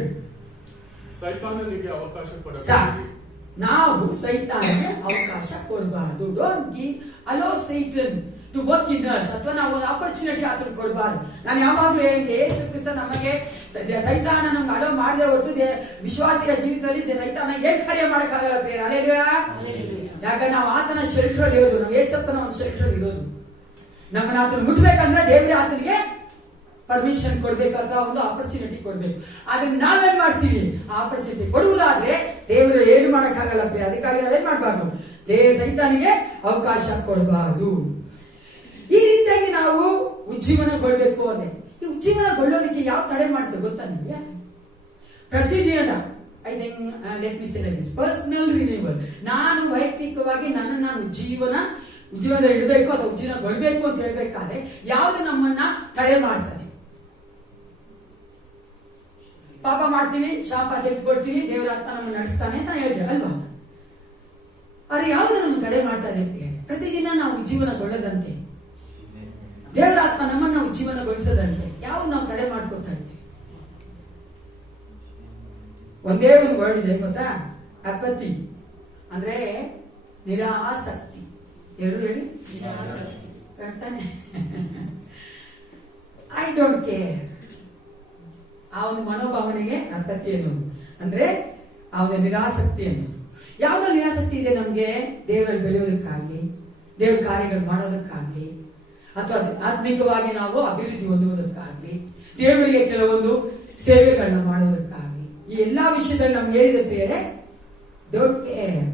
ಸೈತಾನನಿಗೆ ಅವಕಾಶ ಕೊಡಬೇಡಿ. ನಾವು ಸೈತಾನಿಗೆ ಅವಕಾಶ ಕೊಡಬಾರ್ದು. Don't give allow Satan to work in us. ಅಥವಾ ನಾವು ಒಂದು ಆಪರ್ಚುನಿಟಿ ಆತನ ಕೊಡಬಾರ್ದು. ನಾನು ಯಾವಾಗ್ಲೂ ಹೇಳಿದೆ, ಯೇಸು ಕ್ರಿಸ್ತ ನಮಗೆ ಸೈತಾನ ನಮ್ಗೆ ಅಲೋ ಮಾಡದೆ ಹೊರತು ವಿಶ್ವಾಸಿಗಳ ಜೀವಿತದಲ್ಲಿ ಸೈತಾನ ಏನ್ ಕಾರ್ಯ ಮಾಡಕ್ಕಾಗಲ್ಲ ಬೇರೆ. ಅಲ್ಲೇಲ್ವಾ? ಯಾಕಂದ್ರೆ ನಾವು ಆತನ ಶೆಲ್ಟರ್ ಅಲ್ಲಿ ಇರೋದು, ನಾವು ಯೇಸಪ್ಪನ ಒಂದು ಶೆಲ್ಟರ್ ಅಲ್ಲಿ ಇರೋದು. ನಮ್ಮನ್ನ ಆತನ ಮುಟ್ಬೇಕಂದ್ರೆ ದೇವರೇ ಆತನಿಗೆ ಪರ್ಮಿಷನ್ ಕೊಡ್ಬೇಕು, ಅಥವಾ ಒಂದು ಆಪರ್ಚುನಿಟಿ ಕೊಡ್ಬೇಕು. ಆದ್ರೆ ನಾವೇನ್ ಮಾಡ್ತೀವಿ, ಆಪರ್ಚುನಿಟಿ ಕೊಡುವುದಾದ್ರೆ ದೇವರು ಏನು ಮಾಡಕ್ಕಾಗಲ್ಲ. ಅದಕ್ಕಾಗಿ ನಾವೇನ್ ಮಾಡಬಾರ್ದು, ಸೈತಾನಿಗೆ ಅವಕಾಶ ಕೊಡಬಾರ್ದು. ಈ ರೀತಿಯಾಗಿ ನಾವು ಉಜ್ಜೀವನಗೊಳ್ಬೇಕು. ಅಂದ್ರೆ ಈ ಉಜ್ಜೀವನಗೊಳ್ಳೋದಕ್ಕೆ ಯಾವ ತಡೆ ಮಾಡ್ತೇವೆ ಗೊತ್ತಾ ನಿಮಗೆ? ಪ್ರತಿದಿನದ let me say like this, personal renewal. ನಾನು ವೈಯಕ್ತಿಕವಾಗಿ ನಾನು ಉಜ್ಜೀವನ ಇಡಬೇಕು ಅಥವಾ ಉಜ್ಜೀವನಗೊಳ್ಬೇಕು ಅಂತ ಹೇಳ್ಬೇಕಾದ್ರೆ ಯಾವ್ದು ನಮ್ಮನ್ನ ತಡೆ ಮಾಡ್ತದೆ? ಪಾಪ ಮಾಡ್ತೀವಿ, ಶಾಪ ತೆಗೆದುಕೊಳ್ತೀವಿ, ದೇವರ ಆತ್ಮ ನಮ್ಮನ್ನು ನಡೆಸ್ತಾನೆ ಅಂತ ಹೇಳಿದೆ ಅಲ್ವಾ? ಆದ್ರೆ ಯಾವ್ದು ನಮ್ಮನ್ನು ತಡೆ ಮಾಡ್ತಾ ಇದೆ? ಪ್ರತಿದಿನ ನಾವು ಉಜ್ಜೀವನಗೊಳ್ಳದಂತೆ, ದೇವರ ಆತ್ಮ ನಮ್ಮನ್ನ ಉಜ್ಜೀವನಗೊಳಿಸದಂತೆ ಯಾವ್ದು ನಾವು ತಡೆ ಮಾಡ್ಕೊತಾ ಇದ್ದೇವೆ? ಒಂದೇ ಒಂದು ವರ್ಡ್ ಇದೆ ಗೊತ್ತಾ? ಅಪತಿ ಅಂದ್ರೆ ನಿರಾಸಕ್ತಿ. ಎರಡು ಹೇಳಿ, ಕರ್ತಾನೆ. I don't care. ಆ ಒಂದು ಮನೋಭಾವನೆಗೆ ಅಪತಿ ಅನ್ನೋದು ಅಂದ್ರೆ ಆ ಒಂದು ನಿರಾಸಕ್ತಿ ಅನ್ನೋದು. ಯಾವ್ದು ನಿರಾಸಕ್ತಿ ಇದೆ ನಮ್ಗೆ? ದೇವರಲ್ಲಿ ಬೆಳೆಯೋದಕ್ಕಾಗ್ಲಿ, ದೇವ್ರ ಕಾರ್ಯಗಳು ಮಾಡೋದಕ್ಕಾಗ್ಲಿ, ಅಥವಾ ಆತ್ಮಿಕವಾಗಿ ನಾವು ಅಭಿವೃದ್ಧಿ ಹೊಂದುವುದಕ್ಕಾಗ್ಲಿ, ದೇವರಿಗೆ ಕೆಲವೊಂದು ಸೇವೆಗಳನ್ನ ಮಾಡೋದಕ್ಕಾಗ್ಲಿ, ಈ ಎಲ್ಲಾ ವಿಷಯದಲ್ಲಿ ನಮ್ಗೆ ಏನಿದೆ ಪ್ರಿಯರೇ? Don't care.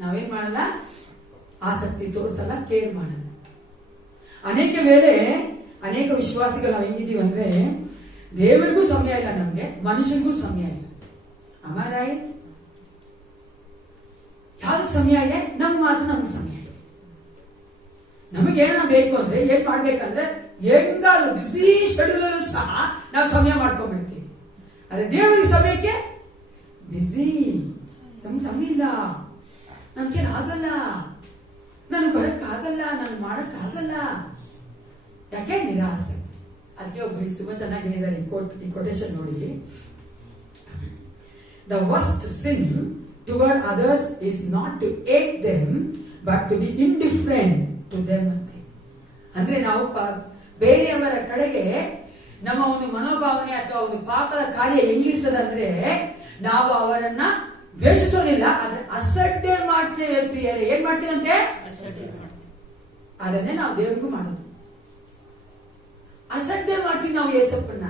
ನಾವೇನ್ ಮಾಡಲ್ಲ, ಆಸಕ್ತಿ ತೋರಿಸಲ್ಲ, ಕೇರ್ ಮಾಡಲ್ಲ. ಅನೇಕ ವಿಶ್ವಾಸಿಗಳು ನಾವು ಹೆಂಗಿದೀವಿ ಅಂದ್ರೆ ದೇವರಿಗೂ ಸಮಯ ಇಲ್ಲ, ನಮ್ಗೆ ಮನುಷ್ಯನಿಗೂ ಸಮಯ ಇಲ್ಲ. ಅಮರಾಯ್ತು ಯಾವ್ದಕ್ ಸಮಯ ಇದೆ? ನಮ್ಮ ಮಾತು ನಮ್ಗೆ ಸಮಯ ಇದೆ. ನಮಗೇನ ಬೇಕು ಅಂದ್ರೆ ಏನ್ ಮಾಡ್ಬೇಕಂದ್ರೆ ಹೆಂಗಾದ್ರು ಬಿಸಿ ಶೆಡ್ಯೂಲ್ ಸಹ ನಾವು ಸಮಯ ಮಾಡ್ಕೊಂಡ್ಬಿಡ್ತೀವಿ. ಅದೇ ದೇವರ ಸಮಯಕ್ಕೆ ಬಿಸಿ, ಸಮಯ ಇಲ್ಲ, ನಮ್ಗೆ ಆಗಲ್ಲ, ನನಗೆ ಬರಕ್ಕಾಗಲ್ಲ, ನನಗೆ ಮಾಡಕ್ಕಾಗಲ್ಲ. ಯಾಕೆ? ನಿರಾಸೆ. ಅದಕ್ಕೆ ಒಬ್ರು ತುಂಬಾ ಚೆನ್ನಾಗಿ ಹೇಳಿದ್ದಾರೆ ಈ ಕೊಟೇಶನ್ ನೋಡಿ. The worst sin toward others is not to hate them but to be indifferent to them. ಅಂದ್ರೆ ನಾವು ಬೇರೆಯವರ ಕಡೆಗೆ ನಮ್ಮ ಒಂದು ಮನೋಭಾವನೆ ಅಥವಾ ಒಂದು ಪಾಪದ ಕಾರ್ಯ ಹೆಂಗಿರ್ತದೆ ಅಂದ್ರೆ ನಾವು ಅವರನ್ನ ದ್ವೇಷಿಸೋದಿಲ್ಲ, ಆದ್ರೆ ಅಸಡ್ಡೆ ಮಾಡ್ತೇವೆ ಪ್ರಿಯರೇ. ಏನ್ ಮಾಡ್ತೀವಂತೆ? ಅದನ್ನೇ ನಾವು ದೇವರಿಗೂ ಮಾಡೋದು. ಅಸಡ್ಡೆ ಮಾಡ್ತೀವಿ ನಾವು ಯೇಸಪ್ಪನ್ನ.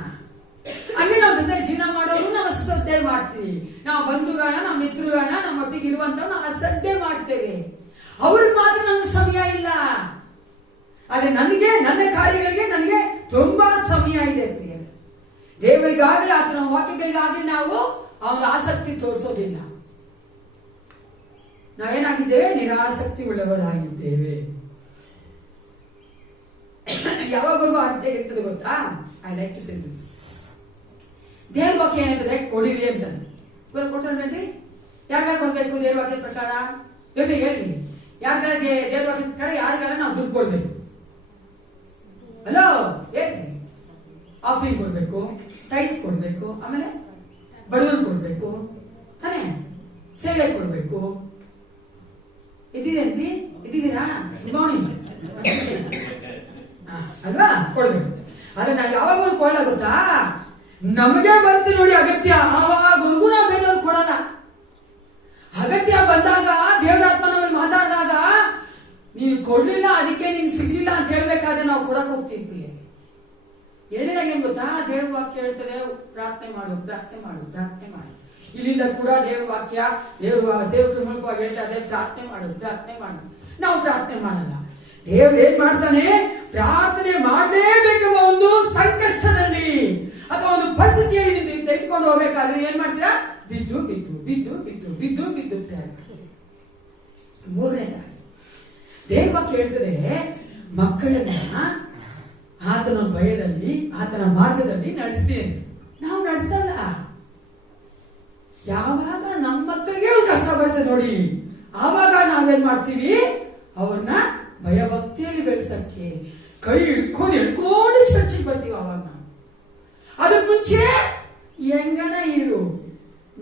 ಹಂಗೆ ನಾವು ಜೊತೆ ಜೀವನ ಮಾಡೋರು ನಾವು ಅಸಡ್ಡೆ ಮಾಡ್ತೀವಿ. ನಾವು ಬಂಧುಗಳನ್ನ, ನಮ್ಮ ಮಿತ್ರಗಳನ್ನ, ನಮ್ಮ ಒಟ್ಟಿಗೆ ಇರುವಂತ ನಾವು ಅಸಡ್ಡೆ ಮಾಡ್ತೇವೆ. ಅವ್ರಿಗೆ ಮಾತ್ರ ನಮ್ಗೆ ಸಮಯ ಇಲ್ಲ. ಆದ್ರೆ ನನಗೆ, ನನ್ನ ಕಾರ್ಯಗಳಿಗೆ ನನಗೆ ತುಂಬಾ ಸಮಯ ಇದೆ ಪ್ರಿಯ. ದೇವರಿಗಾಗಲಿ ಆತನ ವಾಕ್ಯಗಳಿಗಾಗಲಿ ನಾವು ಅವನ ಆಸಕ್ತಿ ತೋರಿಸೋದಿಲ್ಲ. ನಾವೇನಾಗಿದ್ದೇವೆ? ನಿರಾಸಕ್ತಿ ಉಳ್ಳವರಾಗಿದ್ದೇವೆ. ಯಾವಾಗಲೂ ಅರ್ಥ ಇರ್ತದೆ ಗೊತ್ತಾ? I like to say this. ದೇವ್ರ ವಾಕ್ಯ ಏನಾಗ್ತದೆ? ಕೊಡಿರಿ ಅಂತ ಕೊಟ್ಟಲ್ರಿ. ಯಾರಿಗಾರ ಕೊಡ್ಬೇಕು ದೇವ್ರ ವಾಕ್ಯದ ಪ್ರಕಾರ? ಹೇಳಿ ಯಾರಿಗಾರ ದೇವ್ರ ವಾಕ್ಯದ ಪ್ರಕಾರ ಯಾರಿಗಾರ ನಾವು ದುಡ್ಡು ಕೊಡ್ಬೇಕು. ಹಲೋ ಹೇಳಿ, ಆಫರಿಂಗ್ ಕೊಡ್ಬೇಕು, ಟೈಟ್ ಕೊಡ್ಬೇಕು, ಆಮೇಲೆ ಬಡವರು ಕೊಡ್ಬೇಕು ತಾನೇ, ಸೇವೆ ಕೊಡ್ಬೇಕು. ಇದ್ದೀರೇನ್ರಿ? ಇದ್ದೀರಾ? ನೋಡಿ ಅಲ್ವಾ? ಕೊಡ್ಬೇಕು. ಆದ್ರೆ ನಾವು ಯಾವಾಗಲೂ ಕೊಡಲ್ಲ ಗೊತ್ತಾ? ನಮಗೆ ಬರ್ತೀವಿ ನೋಡಿ ಅಗತ್ಯ, ಆವಾಗವರೆಗೂ ನಾವು ಬೇರೆಯವ್ರು ಕೊಡಲ್ಲ. ಅಗತ್ಯ ಬಂದಾಗ ದೇವರಾತ್ಮ ನಮ್ಮಲ್ಲಿ ಮಾತಾಡಿದಾಗ ನೀನು ಕೊಡ್ಲಿಲ್ಲ ಅದಕ್ಕೆ ನೀನು ಸಿಗ್ಲಿಲ್ಲ ಅಂತ ಹೇಳ್ಬೇಕಾದ್ರೆ ನಾವು ಕೊಡಕ್ ಹೋಗ್ತಿದ್ವಿ. ಏನೇನಾಗ ಏನ್ ಗೊತ್ತಾ? ದೇವ್ರ ವಾಕ್ಯ ಹೇಳ್ತಾರೆ ಪ್ರಾರ್ಥನೆ ಮಾಡು, ಪ್ರಾರ್ಥನೆ ಮಾಡು, ಪ್ರಾರ್ಥನೆ ಮಾಡು. ಇಲ್ಲಿಂದ ಕೂಡ ದೇವ್ರ ವಾಕ್ಯ ದೇವ್ರ ಮೂಲಕವಾಗಿ ಹೇಳ್ತಾ ಇದೆ ಪ್ರಾರ್ಥನೆ ಮಾಡು, ಪ್ರಾರ್ಥನೆ ಮಾಡು. ನಾವು ಪ್ರಾರ್ಥನೆ ಮಾಡಲ್ಲ. ದೇವ್ರು ಏನ್ ಮಾಡ್ತಾನೆ? ಪ್ರಾರ್ಥನೆ ಮಾಡಲೇಬೇಕೆಂಬ ಒಂದು ಸಂಕಷ್ಟದಲ್ಲಿ ಅಥವಾ ಒಂದು ಪರಿಸ್ಥಿತಿಯಲ್ಲಿ ನೀವು ತೆಗೆದುಕೊಂಡು ಹೋಗ್ಬೇಕಾದ್ರೆ ಏನ್ ಮಾಡ್ತೀರಾ? ಬಿದ್ದು ಬಿದ್ದು ಬಿದ್ದು ಬಿದ್ದು ಬಿದ್ದು ಬಿದ್ದು ಮೂರನೇದಾಗಿ ದೇವ್ರ ವಾಕ್ಯ ಹೇಳ್ತದೆ ಮಕ್ಕಳನ್ನ ಆತನ ಭಯದಲ್ಲಿ ಆತನ ಮಾರ್ಗದಲ್ಲಿ ನಡೆಸಿ ಅಂತ. ನಾವು ನಡೆಸಲ್ಲ. ಯಾವಾಗ ನಮ್ಮ ಮಕ್ಕಳಿಗೆ ಒಂದು ಕಷ್ಟ ಬರುತ್ತೆ ನೋಡಿ, ಆವಾಗ ನಾವೇನ್ ಮಾಡ್ತೀವಿ? ಅವ್ರನ್ನ ಭಯಭಕ್ತಿಯಲ್ಲಿ ಬೆಳೆಸಕ್ಕೆ ಕೈ ಹಿಡ್ಕೊಂಡು ಚರ್ಚಿಗೆ ಬರ್ತೀವಿ. ಅವಾಗ ಅದಕ್ಕೆ ಮುಂಚೆ ಹೆಂಗನ ಇರು,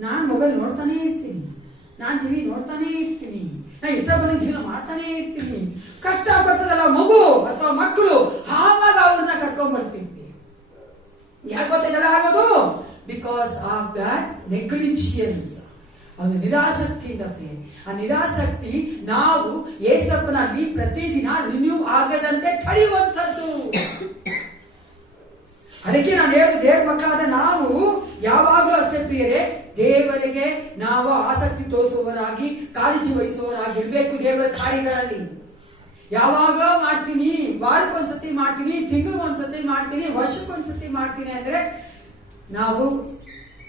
ನಾನ್ ಮೊಬೈಲ್ ನೋಡ್ತಾನೆ ಇರ್ತೀನಿ, ನಾನ್ ಟಿವಿ ನೋಡ್ತಾನೆ ಇರ್ತೀನಿ, ನಾ ಇಷ್ಟ ಬಂದ ಜೀವನ ಮಾಡ್ತಾನೆ ಇರ್ತೀನಿ. ಕಷ್ಟ ಬರ್ತದಲ್ಲ ಮಗು ಅಥವಾ ಮಕ್ಕಳು, ಆವಾಗ ಅವ್ರನ್ನ ಕರ್ಕೊಂಡ್ ಬರ್ತೀವಿ. ಯಾಕೆ ಗೊತ್ತಿಲ್ಲ ಆಗೋದು? ಬಿಕಾಸ್ ಆಫ್ ದಟ್ ನೆಗ್ಲಿಜಿಯನ್ಸ್, ಅದು ನಿರಾಸಕ್ತಿಯಿಂದತೆ. ಆ ನಿರಾಸಕ್ತಿ ನಾವು ಏಸಪ್ಪನಲ್ಲಿ ಪ್ರತಿದಿನ ರಿನ್ಯೂ ಆಗದಂತೆ ತಡೆಯುವಂಥದ್ದು. ಅದಕ್ಕೆ ನಾನು ಹೇಳುದು, ದೇವ್ರ ಮಕ್ಕಳಾದ ನಾವು ಯಾವಾಗಲೂ ಅಷ್ಟೇ ಪ್ರಿಯರೇ, ದೇವರಿಗೆ ನಾವು ಆಸಕ್ತಿ ತೋರಿಸುವವರಾಗಿ ಕಾಳಜಿ ವಹಿಸುವವರಾಗಿರ್ಬೇಕು. ದೇವರ ಕಾರ್ಯಗಳಲ್ಲಿ ಯಾವಾಗಲೂ ಮಾಡ್ತೀನಿ, ವಾರಕ್ಕೊಂದ್ಸತಿ ಮಾಡ್ತೀನಿ, ತಿಂಗಳಿಗೊಂದ್ಸತಿ ಮಾಡ್ತೀನಿ, ವರ್ಷಕ್ಕೊಂದ್ಸತಿ ಮಾಡ್ತೀನಿ ಅಂದ್ರೆ ನಾವು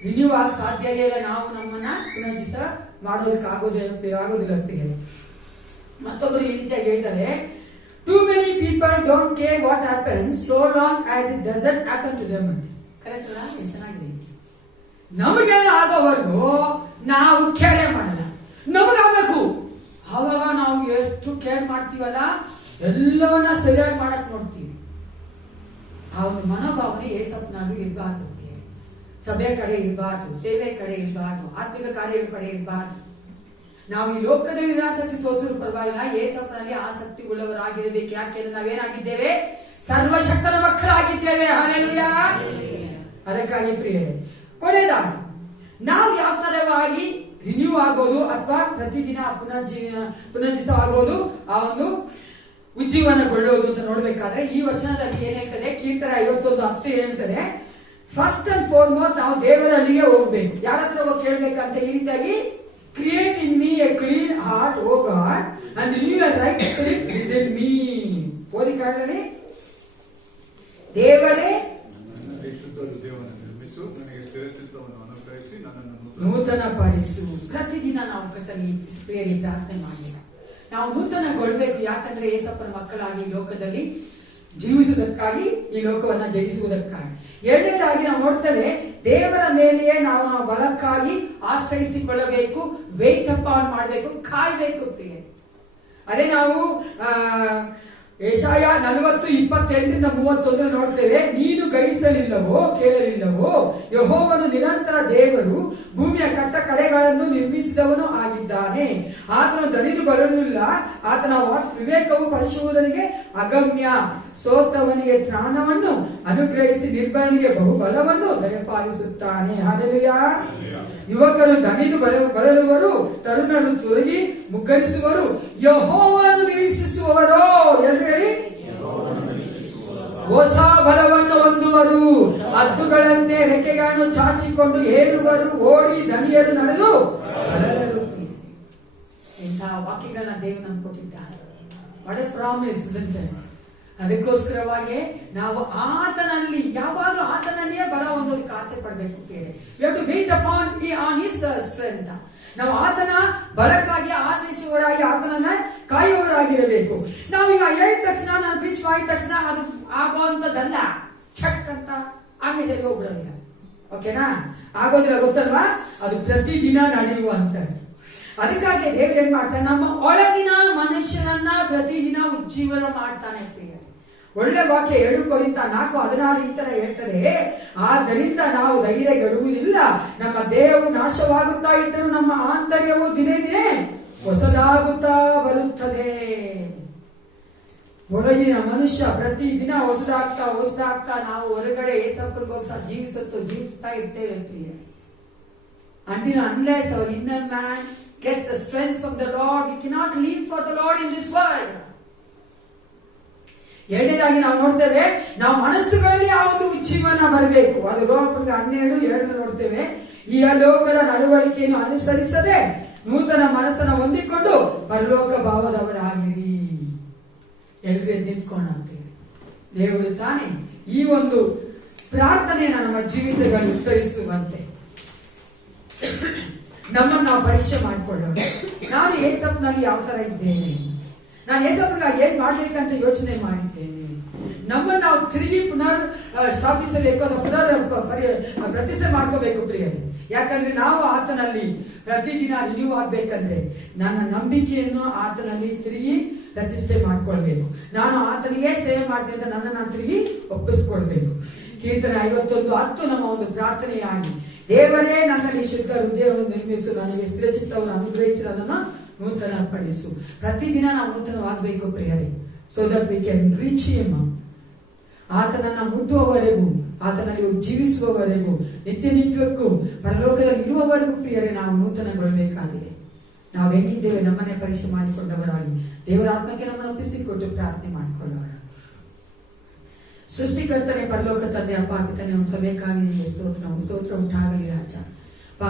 ರಿನ್ಯೂ ಆಗ ಸಾಧ್ಯ ಇಲ್ಲ. ನಾವು ನಮ್ಮನ್ನ ಪುನರ್ಜಿತ ಆಗೋದಿಲ್ಲ ಪ್ರಿಯರೇ. ಮತ್ತೊಬ್ಬರು ಈ ರೀತಿಯಾಗಿ ಹೇಳ್ತಾರೆ, too many people don't care what happens so long as it doesn't happen to them. Correct ಅಲ್ಲ? ಚೆನ್ನಾಗಿದೆ. ನಮಗೆ ಆಗೋವರೆಗೂ ನಾವು ಕೇರ್ ಮಾಡಲ್ಲ. ನಮಗಾಗಬೇಕು, ಆವಾಗ ನಾವು ಎಷ್ಟು ಕೇರ್ ಮಾಡ್ತೀವಲ್ಲ ಎಲ್ಲವನ್ನ ಸರಿಯಾಗಿ ಮಾಡಕ್ ನೋಡ್ತೀವಿ. ಆ ಒಂದು ಮನೋಭಾವನೆ ಏಸಪ್ಪನಲ್ಲೂ ಇರಬಾರ್ದು. ಸಭೆ ಕಡೆ ಇರಬಾರ್ದು, ಸೇವೆ ಕಡೆ ಇರಬಾರ್ದು, ಆತ್ಮಿಕ ಕಾರ್ಯಗಳ ಕಡೆ ಇರಬಾರ್ದು. ನಾವು ಈ ಲೋಕದ ನಿರಾಸಕ್ತಿ ತೋರಿಸಲು ಪರವಾಗಿಲ್ಲ, ಏಸಪ್ಪನಲ್ಲಿ ಆಸಕ್ತಿ ಉಳ್ಳವರಾಗಿರಬೇಕು. ಯಾಕೆಂದ್ರೆ ನಾವೇನಾಗಿದ್ದೇವೆ? ಸರ್ವಶಕ್ತನ ಮಕ್ಕಳಾಗಿದ್ದೇವೆ. ಹಲ್ಲೆಲೂಯಾ. ಅದಕ್ಕಾಗಿ ಪ್ರಿಯರೇ, ಕೊನೆಯದಾಗಿ ನಾವು ಯಾವ ತರವಾಗಿ ರಿನ್ಯೂ ಆಗೋದು ಅಥವಾ ಪ್ರತಿದಿನ ಪುನರ್ಜಿತ ಆಗೋದು, ಆ ಒಂದು ಉಜ್ಜೀವನಗೊಳ್ಳೋದು ಅಂತ ನೋಡ್ಬೇಕಾದ್ರೆ ಈ ವಚನದಲ್ಲಿ ಏನ್ ಹೇಳ್ತದೆ? ಕೀರ್ತನೆ 51:10 ಹೇಳ್ತದೆ, ಫಸ್ಟ್ ಅಂಡ್ ಫಾರ್ಮೋಸ್ಟ್ ನಾವು ದೇವರಲ್ಲಿಗೆ ಹೋಗ್ಬೇಕು. ಯಾರ ಹತ್ರ ಹೋಗಿ ಕೇಳ್ಬೇಕಂತ? ಈ ರೀತಿಯಾಗಿ, create in me a clean heart O God and renew a right spirit within me. ಓದಿ ಕಾರಣದಲ್ಲಿ, ದೇವರೇ ನೂತನ ಪಡಿಸು. ಪ್ರತಿದಿನ ನಾವು ಕರ್ತನಿಗೆ ಪ್ರೇರಿ ಪ್ರಾರ್ಥನೆ ಮಾಡಬೇಕು. ನಾವು ನೂತನಗೊಳ್ಬೇಕು. ಯಾಕಂದ್ರೆ ಏಸಪ್ಪನ ಮಕ್ಕಳಾಗಿ ಈ ಲೋಕದಲ್ಲಿ ಜೀವಿಸುವುದಕ್ಕಾಗಿ, ಈ ಲೋಕವನ್ನ ಜಯಿಸುವುದಕ್ಕಾಗಿ. ಎರಡನೇದಾಗಿ ನಾವು ನೋಡ್ತೇವೆ, ದೇವರ ಮೇಲೆಯೇ ನಾವು ಬಲಕ್ಕಾಗಿ ಆಶ್ರಯಿಸಿಕೊಳ್ಳಬೇಕು, ವೇಟ್ ಅಪಾನ್ ಮಾಡಬೇಕು, ಕಾಯ್ಬೇಕು ಪ್ರಿಯ. ಅದೇ ನಾವು ಯೆಶಾಯ 40:28-31 ನೋಡ್ತೇವೆ, ನೀನು ಗ್ರಹಿಸಲಿಲ್ಲವೋ ಕೇಳಲಿಲ್ಲವೋ, ಯೆಹೋವನು ನಿರಂತರ ದೇವರು, ಭೂಮಿಯ ಕಟ್ಟ ಕಡೆಗಳನ್ನು ನಿರ್ಮಿಸಿದವನು ಆಗಿದ್ದಾನೆ. ಆತನು ದಣಿದು ಬರಲಿಲ್ಲ, ಆತನ ವಿವೇಕವು ಪರಿಶೋಧನೆಗೆ ಅಗಮ್ಯ. ಸೋತವನಿಗೆ ತ್ರಾಣವನ್ನು ಅನುಗ್ರಹಿಸಿ ನಿರ್ಬಲನಿಗೆ ಬಹುಬಲವನ್ನು ದಯಪಾಲಿಸುತ್ತಾನೆ. ಹಲ್ಲೆಲೂಯಾ. ಯುವಕರು ದಣಿದು ಬಳಲುವರು, ತರುಣರು ತೊರಗಿ ಮುಗ್ಗರಿಸುವರು, ಯೆಹೋವನನ್ನು ನಿರೀಕ್ಷಿಸುವವರೋ ಎಲ್ಲರಿ ಹೊಸ ಬಲವನ್ನು ಹೊಂದುವರು, ಹದ್ದುಗಳಂತೆ ರೆಕ್ಕೆಗಳನ್ನು ಚಾಚಿಕೊಂಡು ಏರುವರು, ಓಡಿ ದಣಿಯರು ನಡೆದು ಬಳಲರು. ಇಂತಹ ವಾಕ್ಯಗಳನ್ನ ದೇವರು ನಮ್ಗೆ ಕೊಟ್ಟಿದ್ದಾನೆ. What A promise. ಅದಕ್ಕೋಸ್ಕರವಾಗಿ ನಾವು ಆತನಲ್ಲಿ ಯಾವಾಗಲೂ ಆತನಲ್ಲಿಯೇ ಬಲ ಹೊಂದೋದು ಮಾಡಬೇಕು ಬೇರೆ. We have to wait upon his strength. ನಾವು ಆತನ ಬಲಕ್ಕಾಗಿ ಆಶ್ರಯಿಸುವವರಾಗಿ ಆತನನ್ನ ಕಾಯುವವರಾಗಿರಬೇಕು. ನಾವೀಗ ಹೇಳಿದ ತಕ್ಷಣ, ನಾನು ಪ್ರೀಚ್ ಮಾಡಿದ ತಕ್ಷಣ ಅದು ಆಗುವಂತದ್ದಲ್ಲ. ಚಕ್ ಅಂತ ಆಮೇಲೆ ಹೋಗ್ಬಿಡೋದಿಲ್ಲ. ಓಕೆನಾ? ಆಗೋದಿಲ್ಲ, ಗೊತ್ತಲ್ವಾ? ಅದು ಪ್ರತಿದಿನ ನಡೆಯುವಂತದ್ದು. ಅದಕ್ಕಾಗಿ ದೇವರು ಏನ್ ಮಾಡ್ತಾನೆ, ನಮ್ಮ ಒಳಗಿನ ಮನುಷ್ಯನನ್ನ ಪ್ರತಿದಿನ ಉಜ್ಜೀವನ ಮಾಡ್ತಾನೆ. ಒಳ್ಳೆ ವಾಕ್ಯ 2 ಕೊರಿಂಥ 4:16 ಈ ತರ ಹೇಳ್ತದೆ, ಆದ್ದರಿಂದ ನಾವು ಧೈರ್ಯಗೆಡುವುದಿಲ್ಲ. ನಮ್ಮ ದೇಹವು ನಾಶವಾಗುತ್ತಾ ಇದ್ದರೂ ನಮ್ಮ ಆಂತರ್ಯವು ದಿನೇ ದಿನೇ ಹೊಸದಾಗುತ್ತಾ ಬರುತ್ತದೆ. ಒಳಗಿನ ಮನುಷ್ಯ ಪ್ರತಿದಿನ ಹೊಸದಾಗ್ತಾ ನಾವು ಹೊರಗಡೆ ಏಸಪ್ಪ ಜೀವಿಸ್ತಾ ಇರ್ತೇವೆ ಪ್ರಿಯ. Until unless our inner man gets the strength from the Lord, we cannot live for the Lord in this world. ಎರಡನೇದಾಗಿ ನಾವು ನೋಡ್ತೇವೆ, ನಾವು ಮನಸ್ಸುಗಳಲ್ಲಿ ಯಾವುದು ಉಜ್ಜೀವನ ಬರಬೇಕು. ಅದು ರೋಮಪುರ 12:2 ನೋಡ್ತೇವೆ. ಈ ಲೋಕದ ನಡವಳಿಕೆಯನ್ನು ಅನುಸರಿಸದೆ ನೂತನ ಮನಸ್ಸನ್ನು ಹೊಂದಿಕೊಂಡು ಪರಲೋಕ ಭಾವದವರಾಗಿರಿ. ಎಲ್ರು ನಿಂತ್ಕೊಂಡಾಗ್ತೇವೆ. ದೇವರು ತಾನೇ ಈ ಒಂದು ಪ್ರಾರ್ಥನೆಯನ್ನು ನಮ್ಮ ಜೀವಿತಗಳಲ್ಲಿ ಉತ್ತರಿಸುವಂತೆ ನಮ್ಮನ್ನು ನಾವು ಪರೀಕ್ಷೆ ಮಾಡಿಕೊಳ್ಳೋಣ. ನಾನು ಏಸಪ್ನಲ್ಲಿ ಯಾವ ತರ ಇದ್ದೇನೆ, ನಾನು ಏಸಪ್ಪಿಗಾಗಿ ಏನ್ ಮಾಡ್ಬೇಕಂತ ಯೋಚನೆ ಮಾಡಿದ್ದೇನೆ. ನಮ್ಮನ್ನು ನಾವು ತಿರುಗಿ ಪುನರ್ ಸ್ಥಾಪಿಸಬೇಕು, ಪ್ರತಿಷ್ಠೆ ಮಾಡ್ಕೋಬೇಕು ಪ್ರಿಯರೇ. ಯಾಕಂದ್ರೆ ನಾವು ಆತನಲ್ಲಿ ಪ್ರತಿದಿನ ರಿನ್ಯೂ ಆಗ್ಬೇಕಂದ್ರೆ ನನ್ನ ನಂಬಿಕೆಯನ್ನು ಆತನಲ್ಲಿ ತಿರುಗಿ ಪ್ರತಿಷ್ಠೆ ಮಾಡ್ಕೊಳ್ಬೇಕು. ನಾನು ಆತನಿಗೆ ಸೇವೆ ಮಾಡ್ತೀನಿ ಅಂತ ನಾನು ತಿರುಗಿ ಒಪ್ಪಿಸ್ಕೊಳ್ಬೇಕು. ಕೀರ್ತನೆ 51:10 ನಮ್ಮ ಒಂದು ಪ್ರಾರ್ಥನೆಯಾಗಿ, ದೇವರೇ ನನ್ನಲ್ಲಿ ಶುದ್ಧ ಹೃದಯವನ್ನು ನಿರ್ಮಿಸು, ನನಗೆ ಸ್ಥಿರಚಿತ್ತವನ್ನು ಅನುಗ್ರಹಿಸಿ ನನ್ನನ್ನು ನೂತನ ಪಡಿಸು. ಪ್ರತಿದಿನ ನಾವು ನೂತನವಾಗಬೇಕು ಪ್ರಿಯರೇ. So that we can reach him. ಆತನನ್ನ ಮುಟ್ಟುವವರೆಗೂ, ಆತನಲ್ಲಿ ಜೀವಿಸುವವರೆಗೂ, ನಿತ್ಯಕ್ಕೂ ಪರಲೋಕದಲ್ಲಿ ಇರುವವರೆಗೂ ಪ್ರಿಯರೇ ನಾವು ನೂತನಗೊಳ್ಳಬೇಕಾಗಿದೆ. ನಾವು ಹೆಂಗಿದ್ದೇವೆ ನಮ್ಮನ್ನೇ ಪರೀಕ್ಷೆ ಮಾಡಿಕೊಂಡವರಾಗಿ ದೇವರ ಆತ್ಮಕ್ಕೆ ನಮ್ಮನ್ನು ಒಪ್ಪಿಸಿಕೊಟ್ಟು ಪ್ರಾರ್ಥನೆ ಮಾಡಿಕೊಳ್ಳೋಣ. ಸೃಷ್ಟಿಕರ್ತನೆ ಪರಲೋಕ ತಂದೆ ಅಪ್ಪ ಪಿತನೇ, ಒಂದು ಸಭೆಗಾಗಿ ನಿಮಗೆ ಸ್ತೋತ್ರ ಉಂಟಾಗಲಿ ರಾಜ.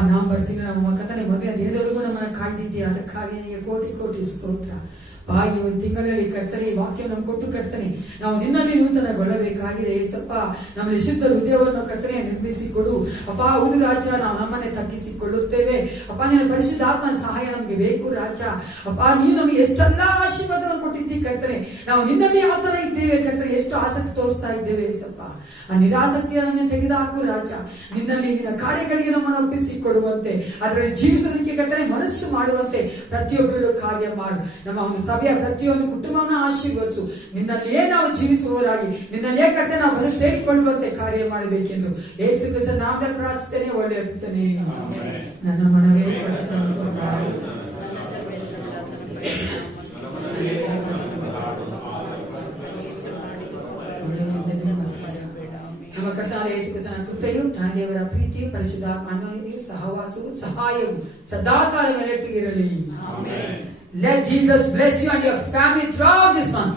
ನವೆಂಬರ್ ತಿಂಗಳ ಕರ್ತನೆ ಮೊದಲ ದಿನದವರೆಗೂ ನಮ್ಮನ್ನು ಕಾಯ್ದಿದ್ದೀಯ, ಅದಕ್ಕಾಗಿ ನಿಮಗೆ ಕೋಟಿ ಕೋಟಿ ಸ್ತೋತ್ರ. ಈ ಒಂದು ತಿಂಗಳಲ್ಲಿ ಕರ್ತನೆ ವಾಕ್ಯವನ್ನು ಕೊಟ್ಟು ಕರ್ತನೆ ನಾವು ನಿನ್ನಲ್ಲಿ ನೂತನಗೊಳ್ಳಬೇಕಾಗಿದೆ. ಏಸಪ್ಪ ನಮ್ಮಲ್ಲಿ ಶುದ್ಧ ಹೃದಯವನ್ನು ಕರ್ತನೆ ನಿರ್ಮಿಸಿಕೊಡು ಅಪ್ಪ. ಹೌದು ರಾಜ, ನಾವು ನಮ್ಮನ್ನೇ ತಗ್ಗಿಸಿಕೊಳ್ಳುತ್ತೇವೆ ಅಪ್ಪ. ನಿನ್ನ ಪರಿಶುದ್ಧ ಆತ್ಮ ಸಹಾಯ ನಮ್ಗೆ ಬೇಕು ರಾಜ. ಅಪ್ಪ, ನೀನು ನಮಗೆ ಎಷ್ಟೆಲ್ಲ ಆಶೀರ್ವಾದವನ್ನು ಕೊಟ್ಟಿದ್ದೀವಿ ಕರ್ತನೆ. ನಾವು ನಿನ್ನಲ್ಲಿ ಯಾವ ತರ ಇದ್ದೇವೆ ಕರ್ತನೆ, ಎಷ್ಟು ಆಸಕ್ತಿ ತೋರಿಸ್ತಾ ಇದ್ದೇವೆ ಏಸಪ್ಪ. ಆ ನಿರಾಸಕ್ತಿಯನ್ನು ತೆಗೆದುಹಾಕು ರಾಜ. ನಿನ್ನಲ್ಲಿ ನಿನ್ನ ಕಾರ್ಯಗಳಿಗೆ ನಮ್ಮನ್ನು ಒಪ್ಪಿಸಿಕೊಡುವಂತೆ, ಅದರಲ್ಲಿ ಜೀವಿಸೋದಕ್ಕೆ ಕರ್ತನೆ ಮನಸ್ಸು ಮಾಡುವಂತೆ ಪ್ರತಿಯೊಬ್ಬರು ಕಾರ್ಯ ಮಾಡು. ನಮ್ಮ ಒಂದು ಸಭೆಯ ಪ್ರತಿಯೊಂದು ಕುಟುಂಬವನ್ನು ಆಶೀರ್ವದಿಸು. ನಿನ್ನಲ್ಲಿಯೇ ನಾವು ಜೀವಿಸುವವರಾಗಿ, ನಿನ್ನಲ್ಲೇ ಕರ್ತನೆ ನಾವು ಮನಸ್ಸು ಸೇರಿಕೊಳ್ಳುವಂತೆ ಕಾರ್ಯ ಮಾಡಬೇಕೆಂದು ಯೇಸು ಕ್ರಿಸ್ತನ ನಾಮದಲ್ಲಿ ಪ್ರಾರ್ಥಿಸುತ್ತೇನೆ. ಒಳ್ಳೆಯ ಪಿತನೇ, ನನ್ನ ಮನವೇ ನಮ್ಮ ಕರ್ತನಾದ ಯೇಸು ಕ್ರಿಸ್ತನ ಕೃಪೆಯು, ತಂದೆಯವರ ಪ್ರೀತಿ, ಪರಿಶುದ್ಧಾತ್ಮನ ಸಹವಾಸವು, ಸಹಾಯವು ಸದಾಕಾಲ ಮೇಲೆಟ್ಟಿಗಿರಲಿ. Let Jesus bless you and your family throughout this month.